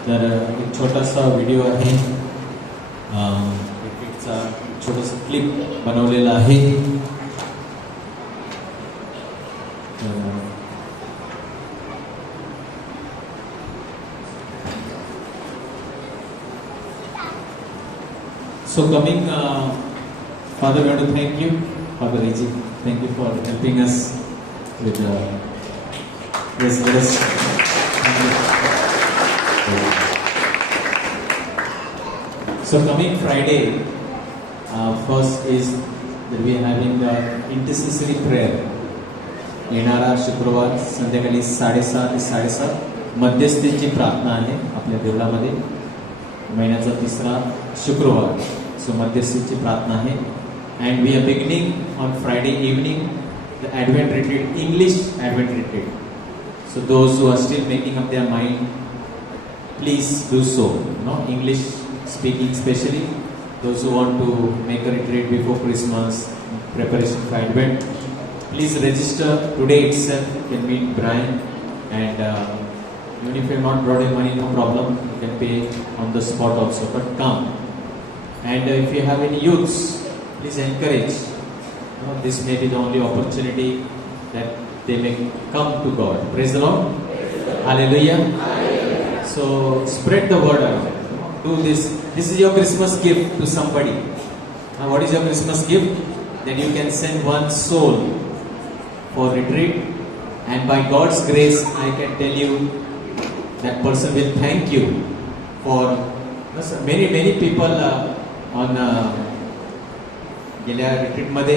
तर एक छोटासा व्हिडिओ आहे, क्रिकेटचा छोटासा क्लिप बनवलेला आहे. So coming, Father, we want to thank you, Father Reggie. Thank you for helping us with this. So coming Friday, first is that we are having the intercessory prayer. येणारा शुक्रवार संध्याकाळी 6:30 ते 7:30 मध्यस्थीची प्रार्थना आहे आपल्या देवळामध्ये. महिन्याचा 3रा शुक्रवार, सो मध्यस्थीची प्रार्थना आहे. And we are beginning on Friday evening the Advent retreat, English Advent retreat. So those who are still making up their mind, please do so. No, English speaking especially. Those who want to make a retreat before Christmas, preparation for Advent, please register today itself. You can meet Brian, and even if you have not brought your money, no problem. You can pay on the spot also. But come, and if you have any youths, please encourage. You know, this may be the only opportunity that they may come to God. Praise the Lord. Hallelujah. So spread the word around. Do this. This is your Christmas gift to somebody. Now what is your Christmas gift? That you can send one soul for retreat, and by God's grace I can tell you that person will thank you for many people on गेल्या retreat मध्ये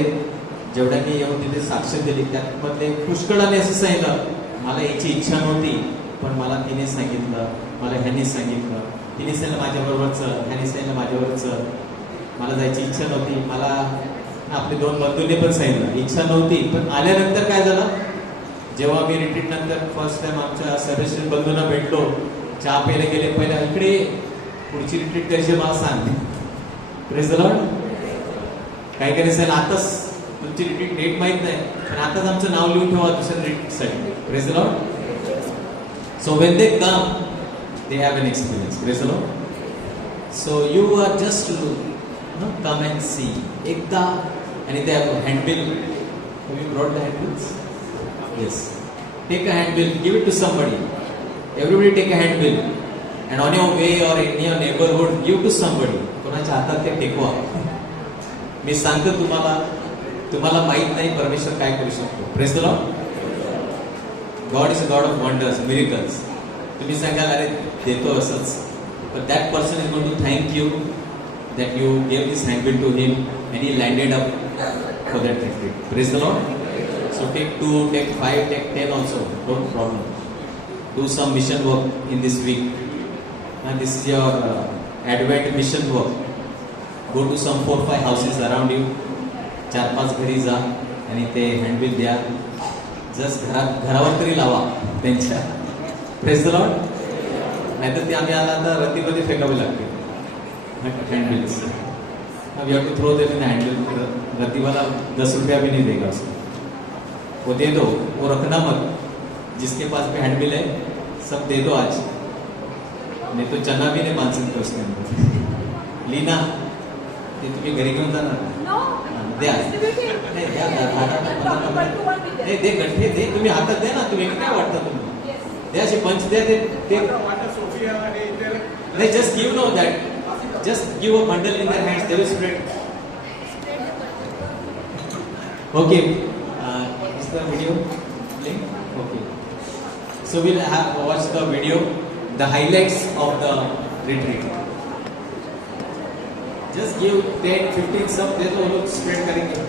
जेवढ्यांनी येऊन तिथे साक्ष दिली त्यामध्ये पुष्कळाने असं सांगितलं, मला याची इच्छा नव्हती पण मला तिने सांगितलं, मला ह्याने सांगितलं, तिने सांगितलं माझ्याबरोबरचं, ह्याने सांगितलं माझ्याबरोबरचं, मला जायची इच्छा नव्हती. मला आपले 2 बंधूंनी पण सांगितलं इच्छा नव्हती, पण आल्यानंतर काय झालं, जेव्हा मी रिट्रीट नंतर फर्स्ट टाइम आमच्या सर्वेश्वर बंधूंना भेटलो, चहा प्यायला गेले, पहिला इकडे पुढची रिट्रीट कशी मला सांग. Praise the Lord. काही काही सांगितलं आताच तुमची रिट्रीट डेट माहित नाही पण आताच आमचं नाव लिहून ठेवा दुसऱ्या रिट्रीटसाठी. Praise the Lord. So when they come, they have an experience. Praise the Lord. So you are just to come and see. Ekda, and if they have a handbill, have you brought the handbills? Yes. Take a handbill, give it to somebody. Everybody take a handbill. And on your way or in your neighborhood, give to somebody. कोणाच्या हातात ते टेकवा. मी सांगतो तुम्हाला माहित नाही परमेश्वर काय करू शकतो. Praise the Lord. God is a God of wonders, miracles. तुम्ही सांगाल अरे देतो असंच. But that person is going to thank you that you gave this handbill to him and he landed up for that retreat. Praise the Lord. So take 2, take 5, take 10 also. No problem. Do some mission work in this week. And this is your Advent mission work. Go to some 4-5 houses around you. 4-5 घरी जा आणि ते हँडबिल द्या. Just घरावर तरी लावा त्यांच्या. Praise the Lord. नाहीतर ते आम्ही आला तर रतीमध्ये फेकावे लागते handbills. We have to throw them in handbill. रती वाला 10 रुपया भी नहीं देगा उसको. वो दे दो, वो रखना मत. जिसके पास भी हैंडबिल है सब दे दो आज. नहीं तो चना भी नहीं बांध सकते उसके अंदर. लीना ते तुम्ही घरी घेऊन जाणार. द्या नाही द्या नाही दे गठ्ठे दे. तुम्ही हातात द्या ना. तुम्ही काय वाटतं तुम्ही द्या. असे पंच द्या. ते नाही just give know that. Just give a bundle in their hands. They will spread. Okay. Is the video playing? Okay. So we'll watch the video, the highlights of the retreat. Just give 10-15 सब दे तो वो लोग spread करेंगे.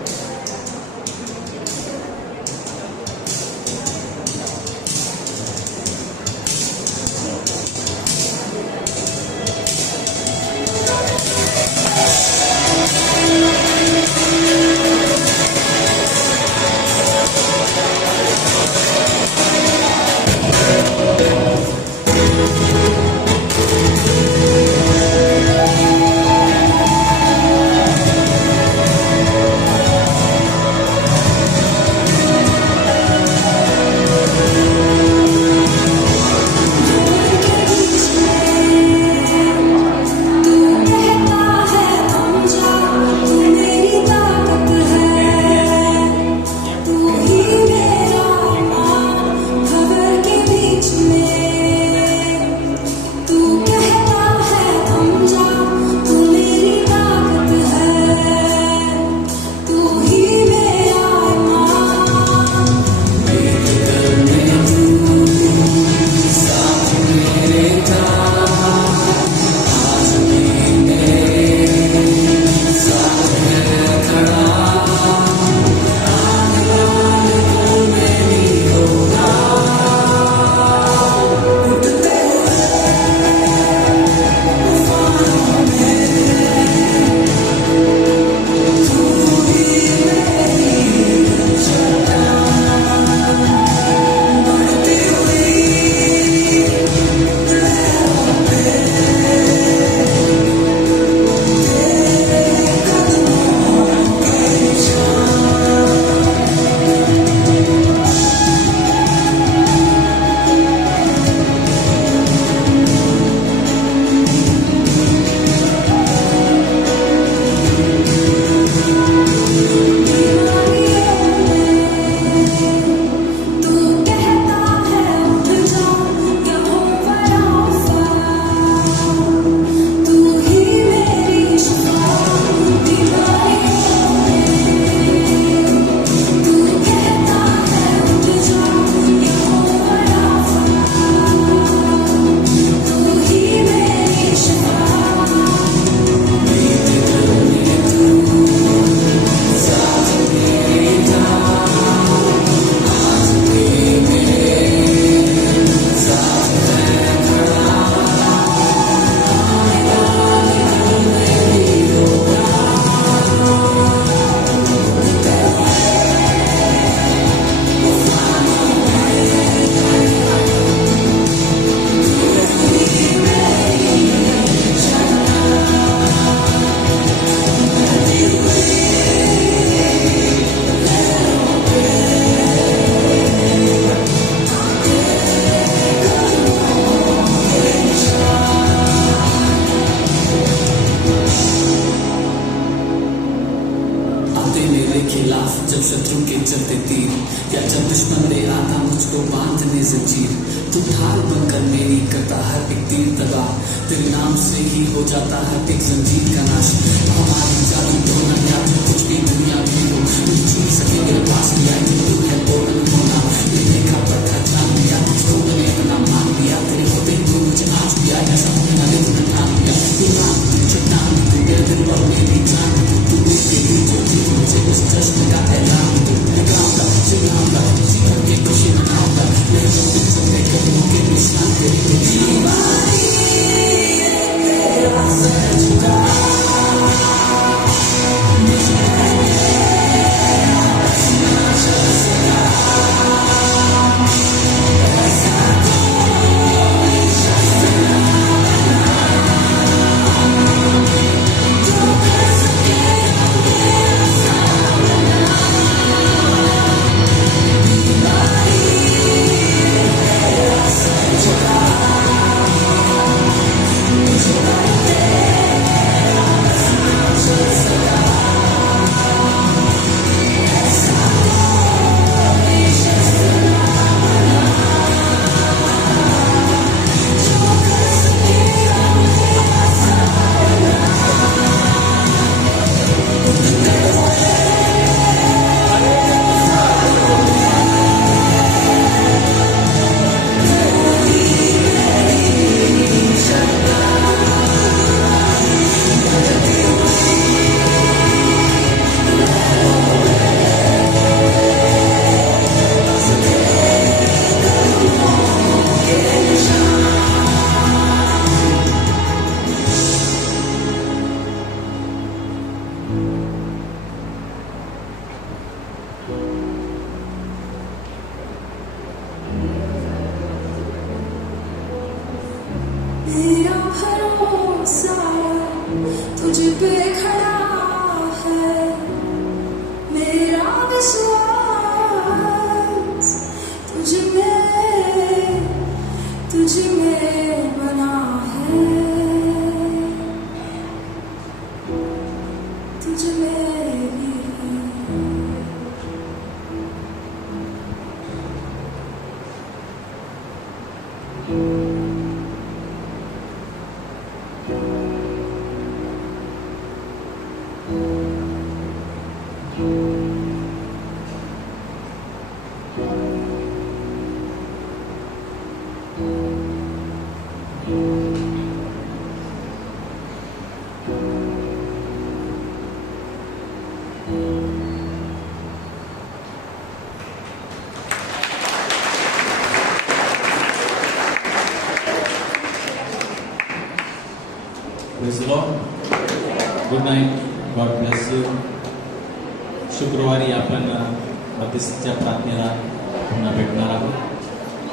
खिलाफ जब शत्रु के चलते तीर, या जब दुश्मन ले आता मुझको बांधने जंजीर, तू ढाल बनकर मेरी करता हर एक तीर दगा, तेरे नाम से ही हो जाता हर एक जंजीर का नाश। हमारी जादू होना या तो कुछ भी दुनिया में हो, तू छू सके मेरे पास लिया तू है बोलन होना, ये देखा पत्थर जान लिया तुझको मैंने अपना मान लिया, तेरे होते तू मुझे आज दिया या सपने वाले तुझे ठान लिया, तू रात तू चट्टान तू मेरे दिल पर मेरी जान, तू मेरी जो थी मुझे उस जश्न का ऐलान, तू गाऊंगा चिल्लाऊंगा जीवन की खुशी मनाऊंगा, मेरे चलते चलते कदमों के निशान तेरी दीवारी तेरा सर झुका। मेरा भरोसा तुझ पे खड़ा है, मेरा विश्वास तुझ में बना है, तुझ में ही। Praise the Lord. Good night. God bless you. शुक्रवारी आपण मध्यस्थीच्या प्रार्थनेला पुन्हा भेटणार आहोत.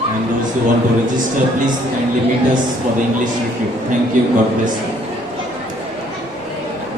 And those who want to register, please kindly meet us for the English retreat. Thank you. God bless you.